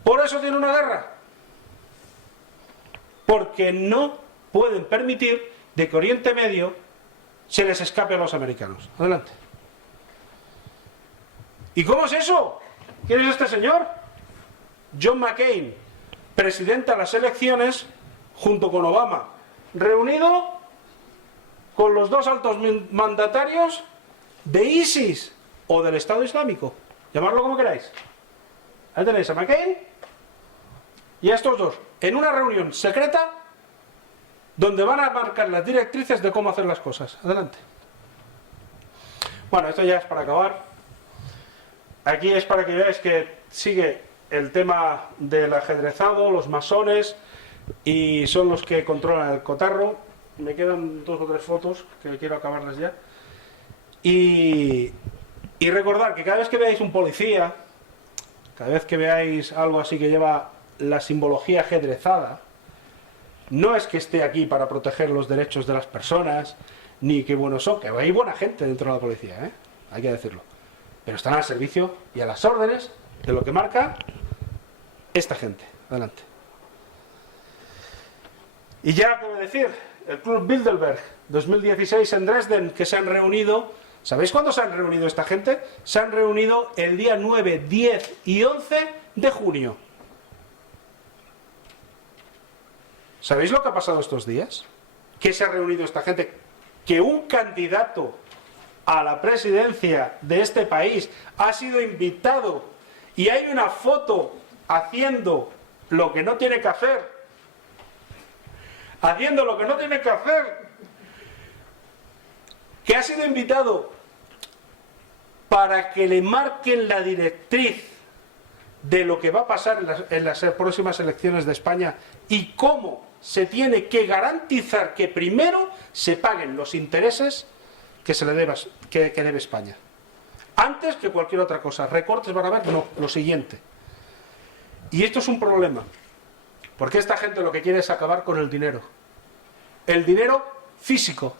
Por eso tiene una guerra. Porque no pueden permitir de que Oriente Medio se les escape a los americanos. Adelante. ¿Y cómo es eso? ¿Quién es este señor? John McCain. presidente a las elecciones junto con Obama, reunido con los dos altos mandatarios de ISIS o del Estado Islámico, llamarlo como queráis. Ahí tenéis a McCain y a estos dos, en una reunión secreta donde van a marcar las directrices de cómo hacer las cosas. Adelante. Bueno, esto ya es para acabar. Aquí es para que veáis que sigue el tema del ajedrezado, los masones, y son los que controlan el cotarro. Me quedan 2 o 3 fotos que quiero acabarlas ya. Y recordar que cada vez que veáis un policía, cada vez que veáis algo así que lleva la simbología ajedrezada, no es que esté aquí para proteger los derechos de las personas, ni que buenos son, que hay buena gente dentro de la policía, ¿eh? Hay que decirlo. Pero están al servicio y a las órdenes de lo que marca esta gente. Adelante. Y ya puedo decir, el Club Bilderberg 2016 en Dresden, que se han reunido. ¿Sabéis cuándo se han reunido esta gente? Se han reunido el día 9, 10 y 11 de junio. ¿Sabéis lo que ha pasado estos días? ¿Qué se ha reunido esta gente? Que un candidato a la presidencia de este país ha sido invitado y hay una foto haciendo lo que no tiene que hacer. Haciendo lo que no tiene que hacer. Que ha sido invitado para que le marquen la directriz de lo que va a pasar en las próximas elecciones de España y cómo se tiene que garantizar que primero se paguen los intereses que se le debe España. Antes que cualquier otra cosa. Recortes van a haber, no, lo siguiente. Y esto es un problema. Porque esta gente lo que quiere es acabar con el dinero. El dinero físico.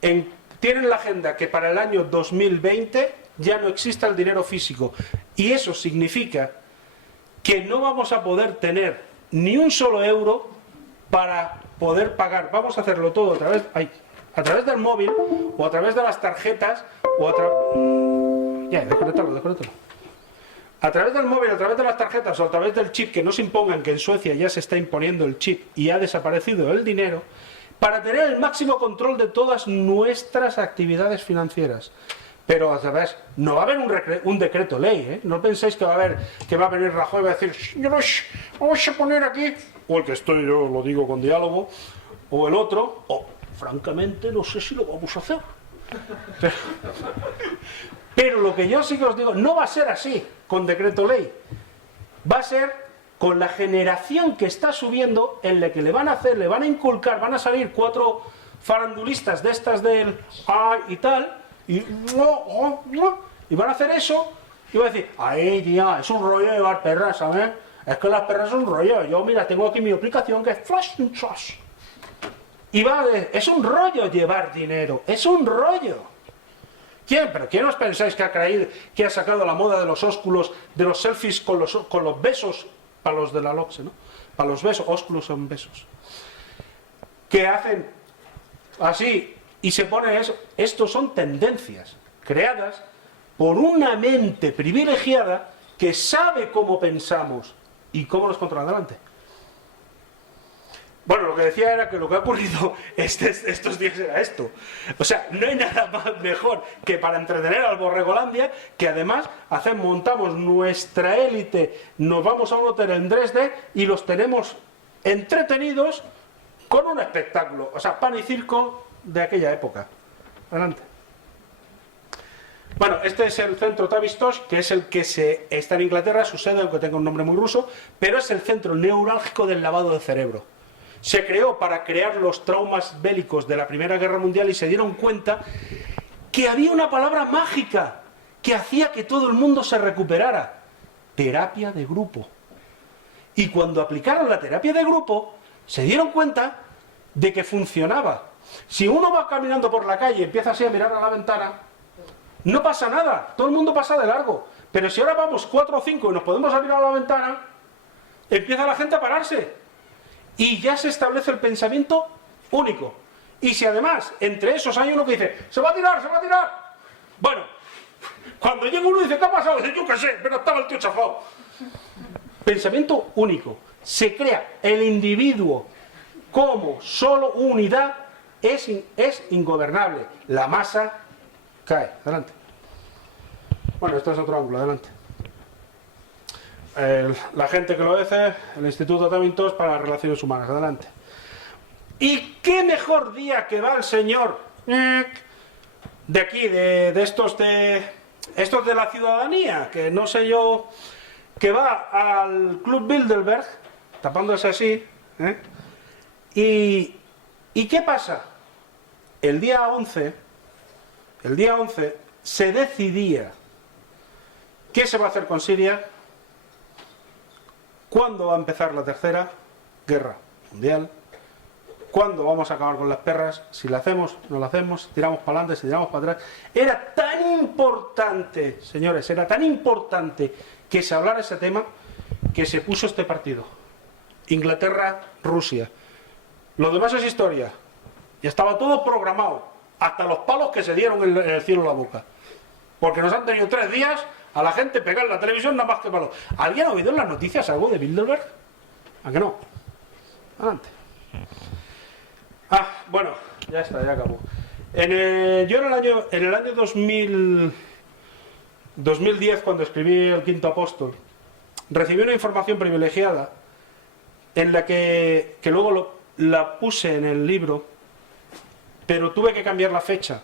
Tienen la agenda que para el año 2020 ya no exista el dinero físico. Y eso significa que no vamos a poder tener ni un solo euro para poder pagar. Vamos a hacerlo todo a través del móvil o a través de las tarjetas o desconectarlo. A través del móvil, a través de las tarjetas o a través del chip, que no se impongan, que en Suecia ya se está imponiendo el chip y ha desaparecido el dinero, para tener el máximo control de todas nuestras actividades financieras. Pero, ¿sabes? No va a haber un decreto ley, ¿eh? No penséis que va a venir Rajoy y va a decir, señores, vamos a poner aquí, o el que estoy yo lo digo con diálogo, o el otro, o francamente no sé si lo vamos a hacer. Pero lo que yo sí que os digo, no va a ser así con decreto ley. Va a ser con la generación que está subiendo, en la que le van a inculcar, van a salir 4 farandulistas de estas del y tal, y van a hacer eso, y van a decir, ay tía, es un rollo llevar perras, ¿sabes? Es que las perras son un rollo. Yo, mira, tengo aquí mi aplicación que es Flash. Y es un rollo llevar dinero, es un rollo. ¿Quién? ¿Pero quién os pensáis que ha sacado la moda de los ósculos, de los selfies con los besos, para los de la LOXE, ¿no? Para los besos, ósculos son besos. Que hacen así y se pone eso. Estos son tendencias creadas por una mente privilegiada que sabe cómo pensamos y cómo nos controla. Adelante. Bueno, lo que decía era que lo que ha ocurrido estos días era esto. O sea, no hay nada más mejor que para entretener al Borregolandia, que además montamos nuestra élite, nos vamos a un hotel en Dresde y los tenemos entretenidos con un espectáculo. O sea, pan y circo de aquella época. Adelante. Bueno, este es el centro Tavistock, que es el que está en Inglaterra, su sede, aunque tenga un nombre muy ruso, pero es el centro neurálgico del lavado de cerebro. Se creó para crear los traumas bélicos de la Primera Guerra Mundial y se dieron cuenta que había una palabra mágica que hacía que todo el mundo se recuperara. Terapia de grupo. Y cuando aplicaron la terapia de grupo, se dieron cuenta de que funcionaba. Si uno va caminando por la calle y empieza así a mirar a la ventana, no pasa nada, todo el mundo pasa de largo. Pero si ahora vamos 4 o 5 y nos podemos abrir a la ventana, empieza la gente a pararse. Y ya se establece el pensamiento único. Y si además, entre esos hay uno que dice, ¡se va a tirar, se va a tirar! Bueno, cuando llega uno y dice, ¿qué ha pasado? Dice, yo qué sé, pero estaba el tío chafado. Pensamiento único. Se crea el individuo como solo unidad, es ingobernable. La masa cae. Adelante. Bueno, este es otro ángulo. Adelante. La gente que lo hace, el Instituto Tamintos para las Relaciones Humanas. Adelante. ¿Y qué mejor día que va el señor de aquí, de estos de la ciudadanía, que no sé yo, que va al Club Bilderberg, tapándose así, ¿Y qué pasa? El día 11 se decidía qué se va a hacer con Siria, cuándo va a empezar la tercera guerra mundial, cuándo vamos a acabar con las perras, si la hacemos, no la hacemos, si tiramos para adelante, si tiramos para atrás. Era tan importante, señores, era tan importante que se hablara ese tema que se puso este partido. Inglaterra, Rusia. Lo demás es historia. Y estaba todo programado. Hasta los palos que se dieron en el cielo en la boca. Porque nos han tenido 3 días a la gente pegar en la televisión nada más que palos. ¿Alguien ha oído en las noticias algo de Bilderberg? ¿A que no? Adelante. Bueno, ya está, ya acabó. Yo en el año 2010, cuando escribí El Quinto Apóstol, recibí una información privilegiada en la que luego la puse en el libro, pero tuve que cambiar la fecha.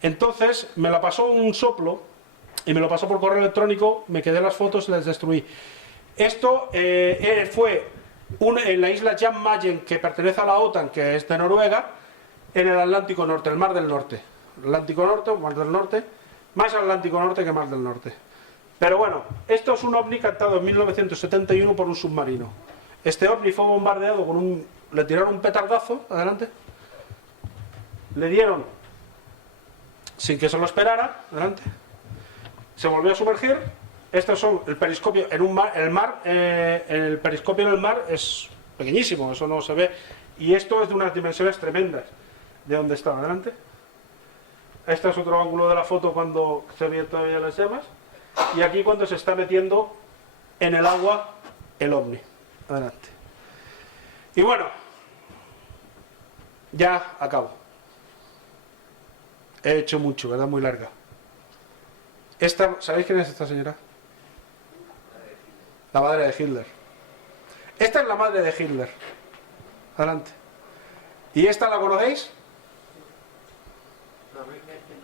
Entonces me la pasó un soplo y me lo pasó por correo electrónico, me quedé las fotos y las destruí. Esto fue en la isla Jan Mayen, que pertenece a la OTAN, que es de Noruega, en el Atlántico Norte, el Mar del Norte. Atlántico Norte, Mar del Norte, más Atlántico Norte que Mar del Norte. Pero bueno, esto es un ovni captado en 1971 por un submarino. Este ovni fue bombardeado le tiraron un petardazo, adelante. Le dieron, sin que se lo esperara, adelante. Se volvió a sumergir. Estos son el periscopio en un mar, el periscopio en el mar es pequeñísimo, eso no se ve. Y esto es de unas dimensiones tremendas. ¿De dónde está? Adelante. Este es otro ángulo de la foto cuando se ven todavía las llamas. Y aquí cuando se está metiendo en el agua el ovni. Adelante. Y bueno, ya acabo. He hecho mucho, ¿verdad? Muy larga. ¿Sabéis quién es esta señora? La madre de Hitler. Esta es la madre de Hitler. Adelante. ¿Y esta la conocéis?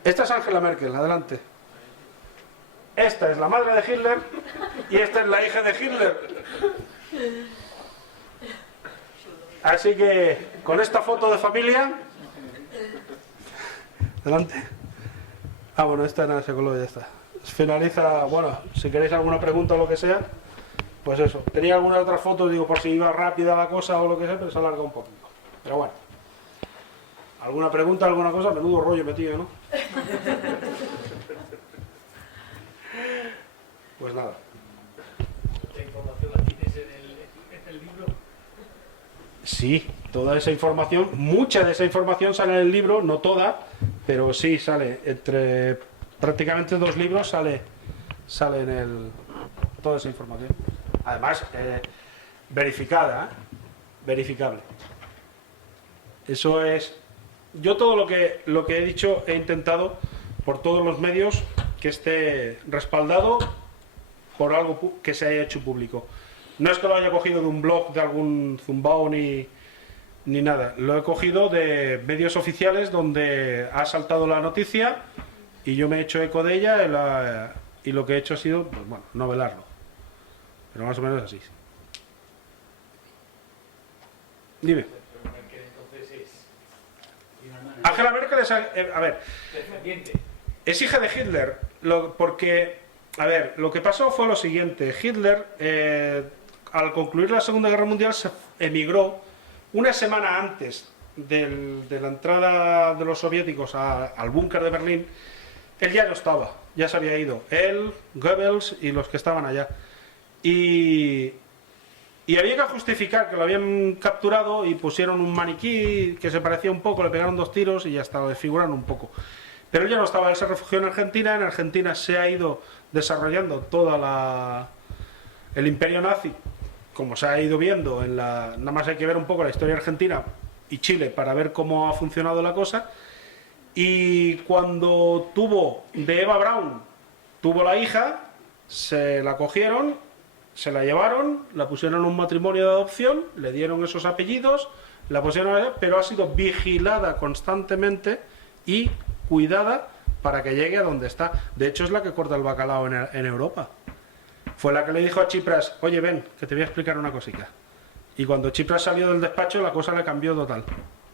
Esta es Angela Merkel. Adelante. Esta es la madre de Hitler y esta es la hija de Hitler. Así que con esta foto de familia. Adelante. Bueno, esta nada se coló y ya está. Finaliza, bueno, si queréis alguna pregunta o lo que sea, pues eso. Tenía alguna otra foto, digo, por si iba rápida la cosa o lo que sea, pero se alarga un poquito. Pero bueno. ¿Alguna pregunta, alguna cosa? Menudo rollo metido, ¿no? Pues nada. ¿Qué información la tienes en el libro? Sí, toda esa información, mucha de esa información sale en el libro, no toda, pero sí sale. Entre prácticamente 2 libros sale en toda esa información. Además, verificada, verificable. Eso es. Yo todo lo que he dicho he intentado por todos los medios que esté respaldado por algo que se haya hecho público. No es que lo haya cogido de un blog de algún zumbao ni nada. Lo he cogido de medios oficiales donde ha saltado la noticia y yo me he hecho eco de ella y lo que he hecho ha sido, pues bueno, novelarlo. Pero más o menos así. Dime. Angela Merkel es, a ver, es hija de Hitler, porque, a ver, lo que pasó fue lo siguiente. Hitler, al concluir la Segunda Guerra Mundial, se emigró una semana antes de la entrada de los soviéticos al búnker de Berlín. Él ya no estaba, ya se había ido. Él, Goebbels y los que estaban allá. Y había que justificar que lo habían capturado y pusieron un maniquí que se parecía un poco, le pegaron 2 tiros y ya está, lo desfiguraron un poco. Pero él ya no estaba, él se refugió en Argentina se ha ido desarrollando toda el imperio nazi, como se ha ido viendo en nada más hay que ver un poco la historia argentina y Chile para ver cómo ha funcionado la cosa. Y cuando de Eva Braun tuvo la hija, se la cogieron, se la llevaron, la pusieron en un matrimonio de adopción, le dieron esos apellidos, la pusieron, pero ha sido vigilada constantemente y cuidada para que llegue a donde está. De hecho, es la que corta el bacalao en Europa. Fue la que le dijo a Tsipras, oye, ven, que te voy a explicar una cosita. Y cuando Tsipras salió del despacho, la cosa le cambió total.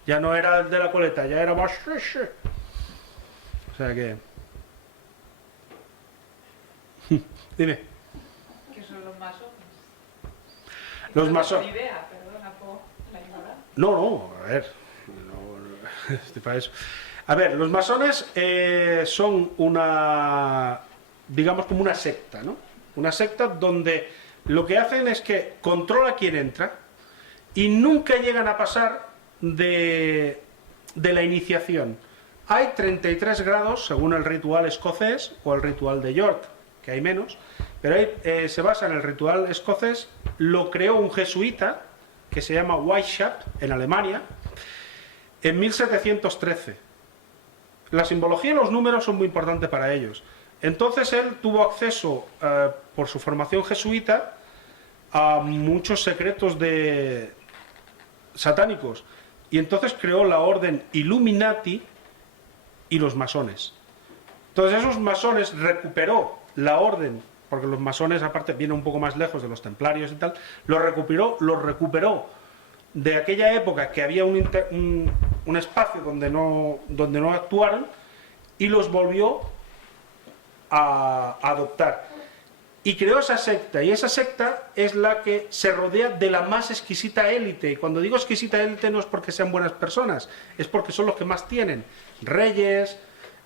Ya no era el de la coleta, ya era más... O sea que... Dime. ¿Qué son los masones? Los No masones... tengo ni idea, perdona por la ignorancia. No, a ver... estoy para eso. A ver, los masones son una... digamos como una secta, ¿no? Una secta donde lo que hacen es que controla quién entra y nunca llegan a pasar de la iniciación. Hay 33 grados según el ritual escocés o el ritual de York, que hay menos, pero ahí se basa en el ritual escocés, lo creó un jesuita que se llama Weishaupt en Alemania en 1713. La simbología y los números son muy importantes para ellos. Entonces él tuvo acceso, por su formación jesuita, a muchos secretos satánicos. Y entonces creó la orden Illuminati y los masones. Entonces esos masones recuperó la orden, porque los masones aparte vienen un poco más lejos de los templarios y tal, los recuperó de aquella época que había un espacio donde no actuaron y los volvió a adoptar. Y creó esa secta, y esa secta es la que se rodea de la más exquisita élite. Y cuando digo exquisita élite no es porque sean buenas personas, es porque son los que más tienen. Reyes,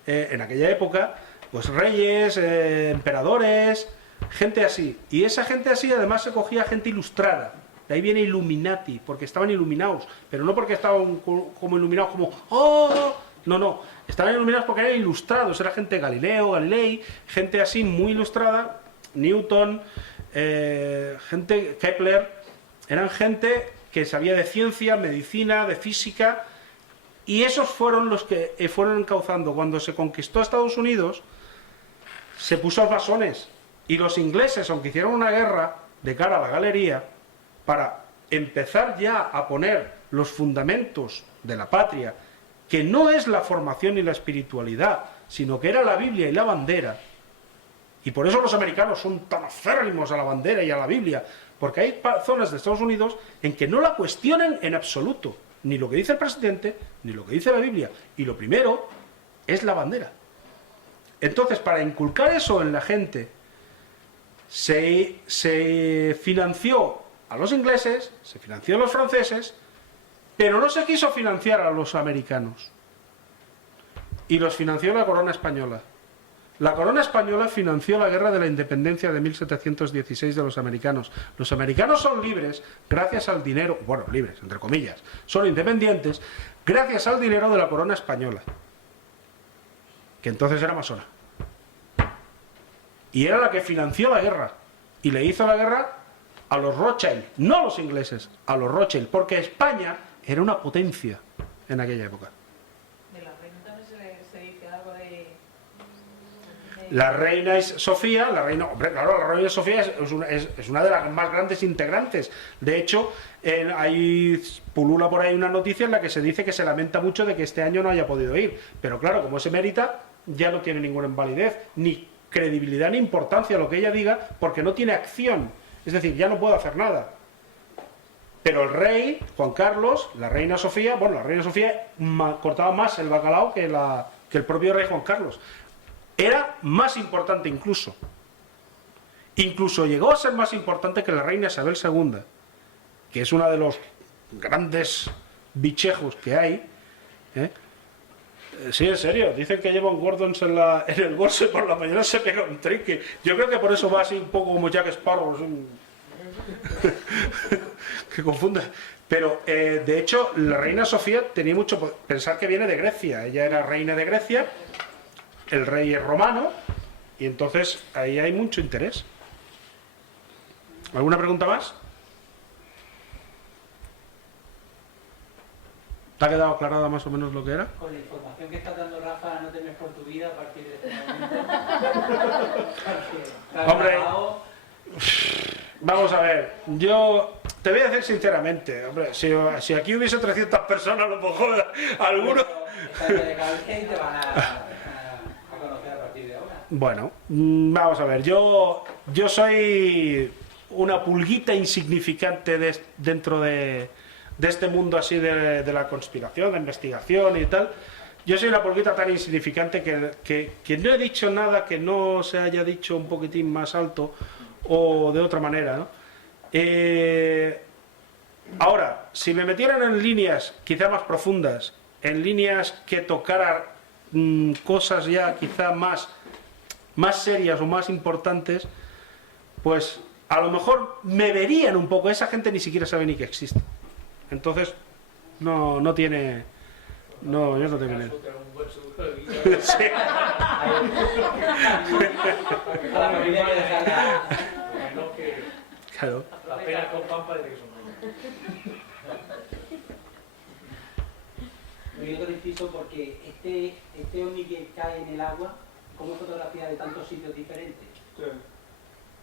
en aquella época, pues reyes, emperadores, gente así. Y esa gente así además se cogía gente ilustrada. De ahí viene Illuminati, porque estaban iluminados, pero no porque estaban como iluminados como ¡oh! No, estaban iluminados porque eran ilustrados, era gente Galileo, Galilei, gente así muy ilustrada, Newton, gente Kepler, eran gente que sabía de ciencia, medicina, de física, y esos fueron los que fueron encauzando. Cuando se conquistó Estados Unidos, se puso a masones, y los ingleses, aunque hicieron una guerra de cara a la galería, para empezar ya a poner los fundamentos de la patria, que no es la formación y la espiritualidad, sino que era la Biblia y la bandera. Y por eso los americanos son tan aférrimos a la bandera y a la Biblia, porque hay zonas de Estados Unidos en que no la cuestionan en absoluto, ni lo que dice el presidente, ni lo que dice la Biblia, y lo primero es la bandera. Entonces, para inculcar eso en la gente, se financió a los ingleses, se financió a los franceses, pero no se quiso financiar a los americanos. Y los financió la corona española. La corona española financió la guerra de la independencia de 1716 de los americanos. Los americanos son libres gracias al dinero, bueno, libres, entre comillas, son independientes gracias al dinero de la corona española, que entonces era masona. Y era la que financió la guerra. Y le hizo la guerra a los Rothschild, no a los ingleses, a los Rothschild, porque España era una potencia en aquella época. De la reina también se dice algo de... La reina Sofía, hombre, claro, la reina Sofía es una de las más grandes integrantes. De hecho, pulula por ahí una noticia en la que se dice que se lamenta mucho de que este año no haya podido ir. Pero claro, como es emérita, ya no tiene ninguna invalidez, ni credibilidad ni importancia lo que ella diga, porque no tiene acción. Es decir, ya no puede hacer nada. Pero el rey, Juan Carlos, la reina Sofía, cortaba más el bacalao que el propio rey Juan Carlos. Era más importante incluso. Incluso llegó a ser más importante que la reina Isabel II, que es uno de los grandes bichejos que hay. Sí, en serio, dicen que lleva un Gordons en el bolso y por la mañana se pega un trinque. Yo creo que por eso va así un poco como Jack Sparrow. Que confunda. Pero, de hecho, la reina Sofía tenía mucho... Pensar que viene de Grecia. Ella era reina de Grecia, el rey es romano, y entonces ahí hay mucho interés. ¿Alguna pregunta más? ¿Te ha quedado aclarada más o menos lo que era? Con la información que está dando Rafa, no temes por tu vida a partir de este momento. Hombre, vamos a ver, yo te voy a decir sinceramente, hombre, si aquí hubiese 300 personas, a lo mejor alguno... Estás de cabeza y te van a conocer a partir de ahora. Bueno, vamos a ver, yo soy una pulguita insignificante dentro de este mundo así de la conspiración, de investigación y tal. Yo soy una pulguita tan insignificante que no he dicho nada que no se haya dicho un poquitín más alto o de otra manera, ¿no? Ahora, si me metieran en líneas quizá más profundas, en líneas que tocaran cosas ya quizá más serias o más importantes, pues a lo mejor me verían un poco. Esa gente ni siquiera sabe ni que existe. Entonces, no tiene... No, yo no tengo ni idea. Sí. A la familia hay que dejarla. Claro. La pena con pan parece que son Yo te inciso porque este ovni que cae en el agua, ¿cómo fotografía de tantos sitios diferentes?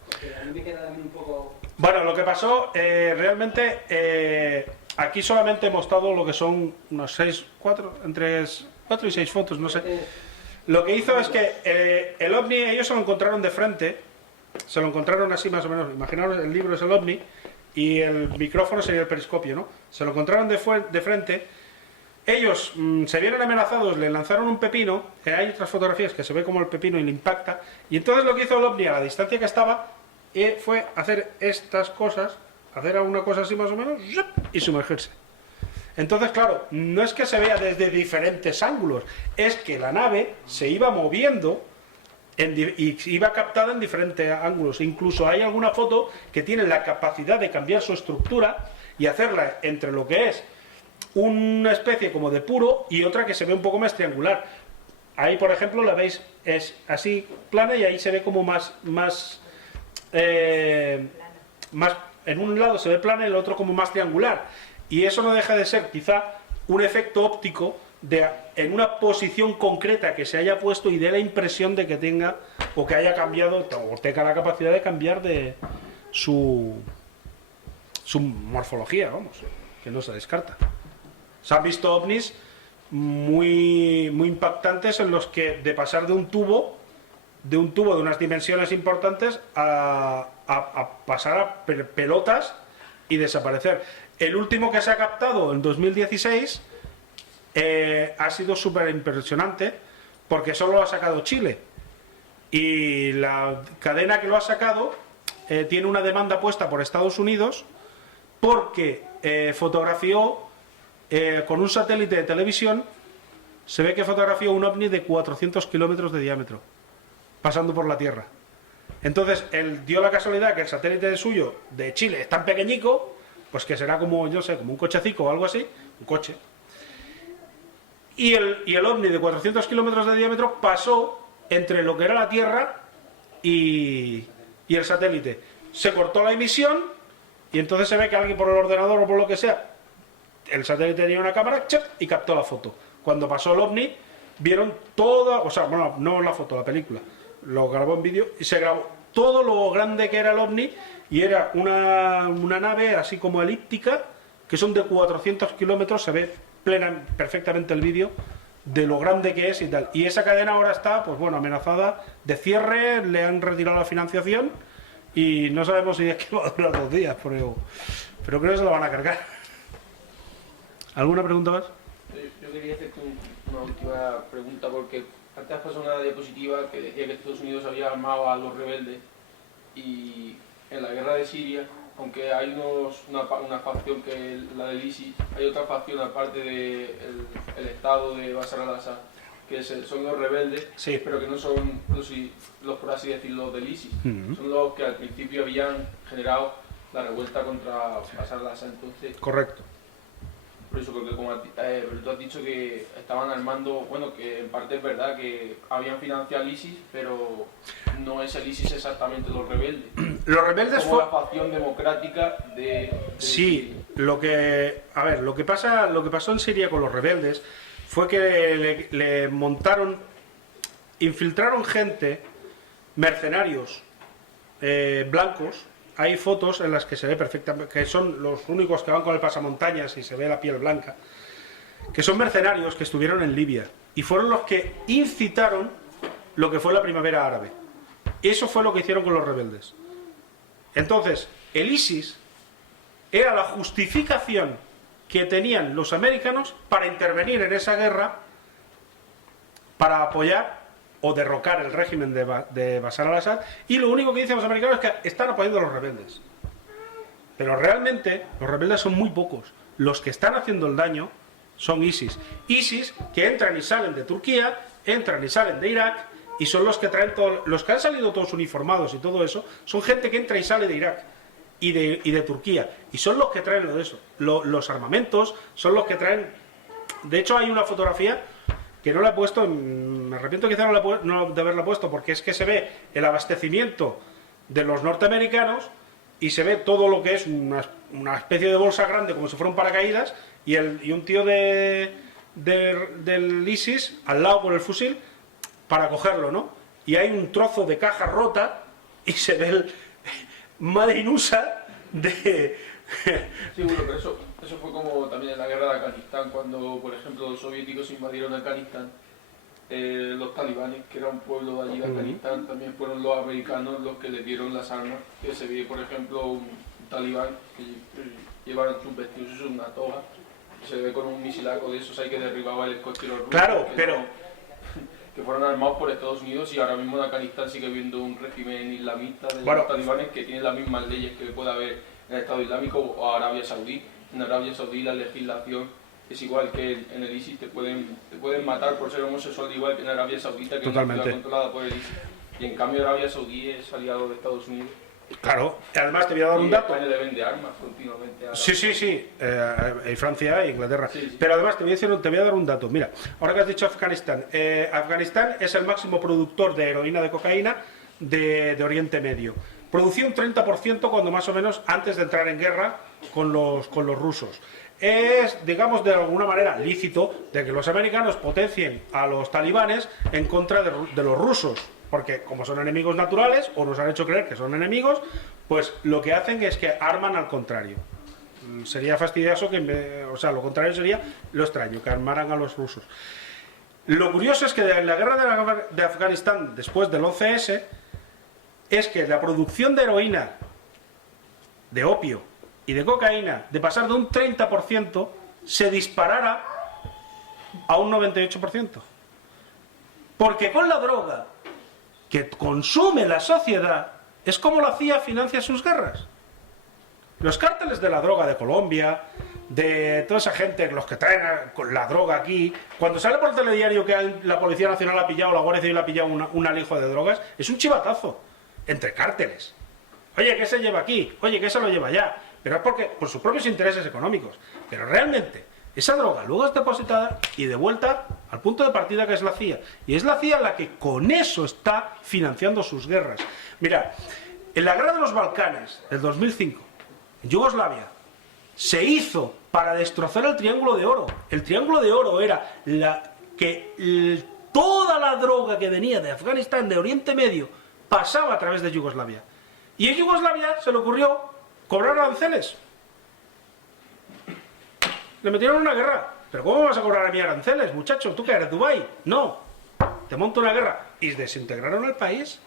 Porque a mí me queda también un poco... Bueno, lo que pasó, realmente, aquí solamente hemos dado lo que son unos entre 4 y 6 fotos, no sé. Lo que hizo es que el ovni, ellos se lo encontraron de frente, se lo encontraron así más o menos, imaginaros, el libro es el ovni y el micrófono sería el periscopio, ¿no? Se lo encontraron de frente, ellos se vieron amenazados, le lanzaron un pepino, hay otras fotografías que se ve como el pepino y le impacta, y entonces lo que hizo el ovni a la distancia que estaba fue hacer estas cosas, hacer alguna cosa así más o menos, y sumergirse. Entonces, claro, no es que se vea desde diferentes ángulos, es que la nave se iba moviendo y iba captada en diferentes ángulos. Incluso hay alguna foto que tiene la capacidad de cambiar su estructura y hacerla entre lo que es una especie como de puro y otra que se ve un poco más triangular. Ahí, por ejemplo, la veis, es así plana y ahí se ve como más en un lado se ve plana y el otro como más triangular. Y eso no deja de ser quizá un efecto óptico en una posición concreta que se haya puesto y dé la impresión de que tenga o que haya cambiado o tenga la capacidad de cambiar de su morfología, vamos, que no se descarta. Se han visto ovnis muy impactantes en los que de pasar de un tubo de unas dimensiones importantes a pasar a pelotas y desaparecer. El último que se ha captado en 2016 ha sido súper impresionante porque solo lo ha sacado Chile y la cadena que lo ha sacado tiene una demanda puesta por Estados Unidos porque fotografió con un satélite de televisión, se ve que fotografió un ovni de 400 kilómetros de diámetro pasando por la Tierra. Entonces él dio la casualidad que el satélite suyo de Chile es tan pequeñico, pues que será como, yo sé, como un cochecico o algo así, un coche. Y el ovni de 400 kilómetros de diámetro pasó entre lo que era la Tierra y el satélite. Se cortó la emisión y entonces se ve que alguien por el ordenador o por lo que sea, el satélite tenía una cámara y captó la foto. Cuando pasó el ovni, vieron toda, o sea, bueno, no la foto, la película, lo grabó en vídeo y se grabó todo lo grande que era el ovni y era una nave así como elíptica, que son de 400 kilómetros, se ve perfectamente el vídeo de lo grande que es y tal. Y esa cadena ahora está, pues bueno, amenazada de cierre, le han retirado la financiación y no sabemos si es que va a durar 2 días, pero creo que se la van a cargar. ¿Alguna pregunta más? Yo quería hacerte una última pregunta porque antes has pasado una diapositiva que decía que Estados Unidos había armado a los rebeldes y en la guerra de Siria, aunque hay una facción que es la del ISIS, hay otra facción aparte del estado de Bashar al-Assad, que son los rebeldes, sí, pero que no son los por así decirlo del ISIS, son los que al principio habían generado la revuelta contra Bashar al-Assad. Entonces, correcto. Por eso, porque como pero tú has dicho que estaban armando, bueno, que en parte es verdad que habían financiado al ISIS, pero no es el ISIS exactamente los rebeldes. Los rebeldes Como fue... la facción democrática de Sí, lo que pasó en Siria con los rebeldes fue que le montaron, infiltraron gente, mercenarios blancos. Hay fotos en las que se ve perfectamente, que son los únicos que van con el pasamontañas y se ve la piel blanca, que son mercenarios que estuvieron en Libia y fueron los que incitaron lo que fue la primavera árabe. Eso fue lo que hicieron con los rebeldes. Entonces, el ISIS era la justificación que tenían los americanos para intervenir en esa guerra, para apoyar o derrocar el régimen de Bashar al-Assad, y lo único que dicen los americanos es que están apoyando a los rebeldes. Pero realmente los rebeldes son muy pocos. Los que están haciendo el daño son ISIS. ISIS que entran y salen de Turquía, entran y salen de Irak, y son los que traen los que han salido todos uniformados y todo eso, son gente que entra y sale de Irak y de Turquía, y son los que traen lo de eso. Los armamentos son los que traen. De hecho, hay una fotografía que no la he puesto, me arrepiento quizá no de haberla puesto, porque es que se ve el abastecimiento de los norteamericanos y se ve todo lo que es una especie de bolsa grande, como si fuera un paracaídas, y un tío del ISIS al lado con el fusil para cogerlo, ¿no? Y hay un trozo de caja rota y se ve el Made in USA de... Sí, bueno, pero eso fue como también en la guerra de Afganistán, cuando, por ejemplo, los soviéticos invadieron Afganistán. Los talibanes, que era un pueblo de allí de Afganistán, también fueron los americanos los que les dieron las armas. Que se ve, por ejemplo, un talibán que llevaron sus vestidos y una toga, se ve con un misilaco de esos, hay que derribaba el escote y los rusos. Claro, pero... que fueron armados por Estados Unidos, y ahora mismo en Afganistán sigue habiendo un régimen islamista de Bueno, los talibanes que tiene las mismas leyes que puede haber en el Estado Islámico o Arabia Saudí. En Arabia Saudí la legislación es igual que en el ISIS, te pueden matar por ser homosexual, igual que en Arabia Saudita, que totalmente. es una ciudad controlada por el ISIS. Y en cambio Arabia Saudí es aliado de Estados Unidos. Claro, además te voy a dar un dato. España le vende armas continuamente a Sí, Francia e Inglaterra. Sí. Pero además te voy a dar un dato. Mira, ahora que has dicho Afganistán, Afganistán es el máximo productor de heroína, de cocaína de Oriente Medio. Producía un 30% cuando más o menos antes de entrar en guerra con los rusos. Es, digamos, de alguna manera lícito de que los americanos potencien a los talibanes en contra de los rusos, porque como son enemigos naturales, o nos han hecho creer que son enemigos, pues lo que hacen es que arman al contrario. Sería fastidioso lo contrario sería lo extraño, que armaran a los rusos. Lo curioso es que en la guerra de Afganistán, después del 11S, es que la producción de heroína, de opio y de cocaína, de pasar de un 30%, se disparara a un 98%. Porque con la droga que consume la sociedad, es como la CIA financia sus guerras. Los cárteles de la droga de Colombia, de toda esa gente, los que traen la droga aquí, cuando sale por el telediario que la Policía Nacional ha pillado, la Guardia Civil ha pillado un alijo de drogas, es un chivatazo entre cárteles. Oye, ¿qué se lleva aquí? Oye, ¿qué se lo lleva allá? Pero es por sus propios intereses económicos. Pero realmente, esa droga luego es depositada y de vuelta al punto de partida que es la CIA. Y es la CIA la que con eso está financiando sus guerras. Mira, en la guerra de los Balcanes, del 2005, en Yugoslavia, se hizo para destrozar el Triángulo de Oro. El Triángulo de Oro era toda la droga que venía de Afganistán, de Oriente Medio, pasaba a través de Yugoslavia. Y en Yugoslavia se le ocurrió cobrar aranceles. Le metieron una guerra. ¿Pero cómo vas a cobrar a mí aranceles, muchacho? ¿Tú qué eres, Dubái? No. Te monto una guerra. Y desintegraron el país.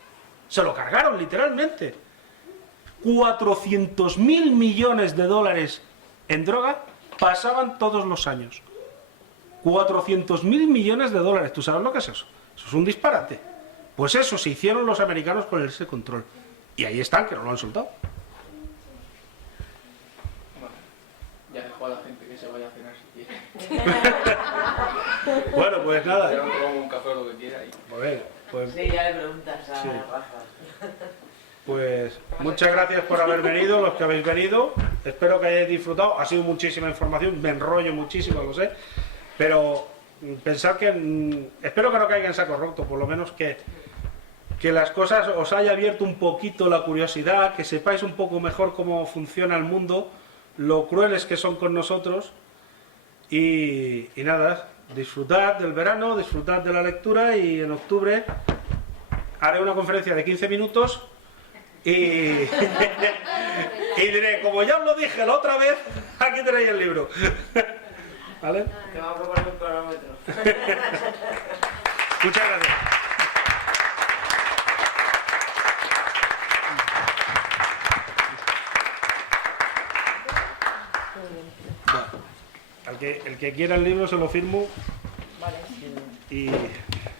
Se lo cargaron, literalmente. 400.000 millones de dólares en droga pasaban todos los años. 400.000 millones de dólares. ¿Tú sabes lo que es eso? Eso es un disparate. Pues eso se hicieron los americanos con ese control. Y ahí están, que no lo han soltado. Ya dejó a la gente que se vaya a cenar si quiere. Bueno, pues nada. Ya no tomamos un café o lo que quiera. Pues Sí, ya le preguntas a Sí. Rafa. Pues muchas gracias por haber venido, los que habéis venido. espero que hayáis disfrutado. Ha sido muchísima información, me enrollo muchísimo, lo sé, pero pensar que espero que no caiga en saco roto, por lo menos que las cosas os haya abierto un poquito la curiosidad, que sepáis un poco mejor cómo funciona el mundo, lo crueles que son con nosotros y nada, disfrutad del verano, disfrutad de la lectura y en octubre haré una conferencia de 15 minutos y, y diré, como ya os lo dije la otra vez, aquí tenéis el libro. ¿Vale? Que vamos a proponer un cronómetro. Muchas gracias. Bueno, el que quiera el libro se lo firmo Vale. y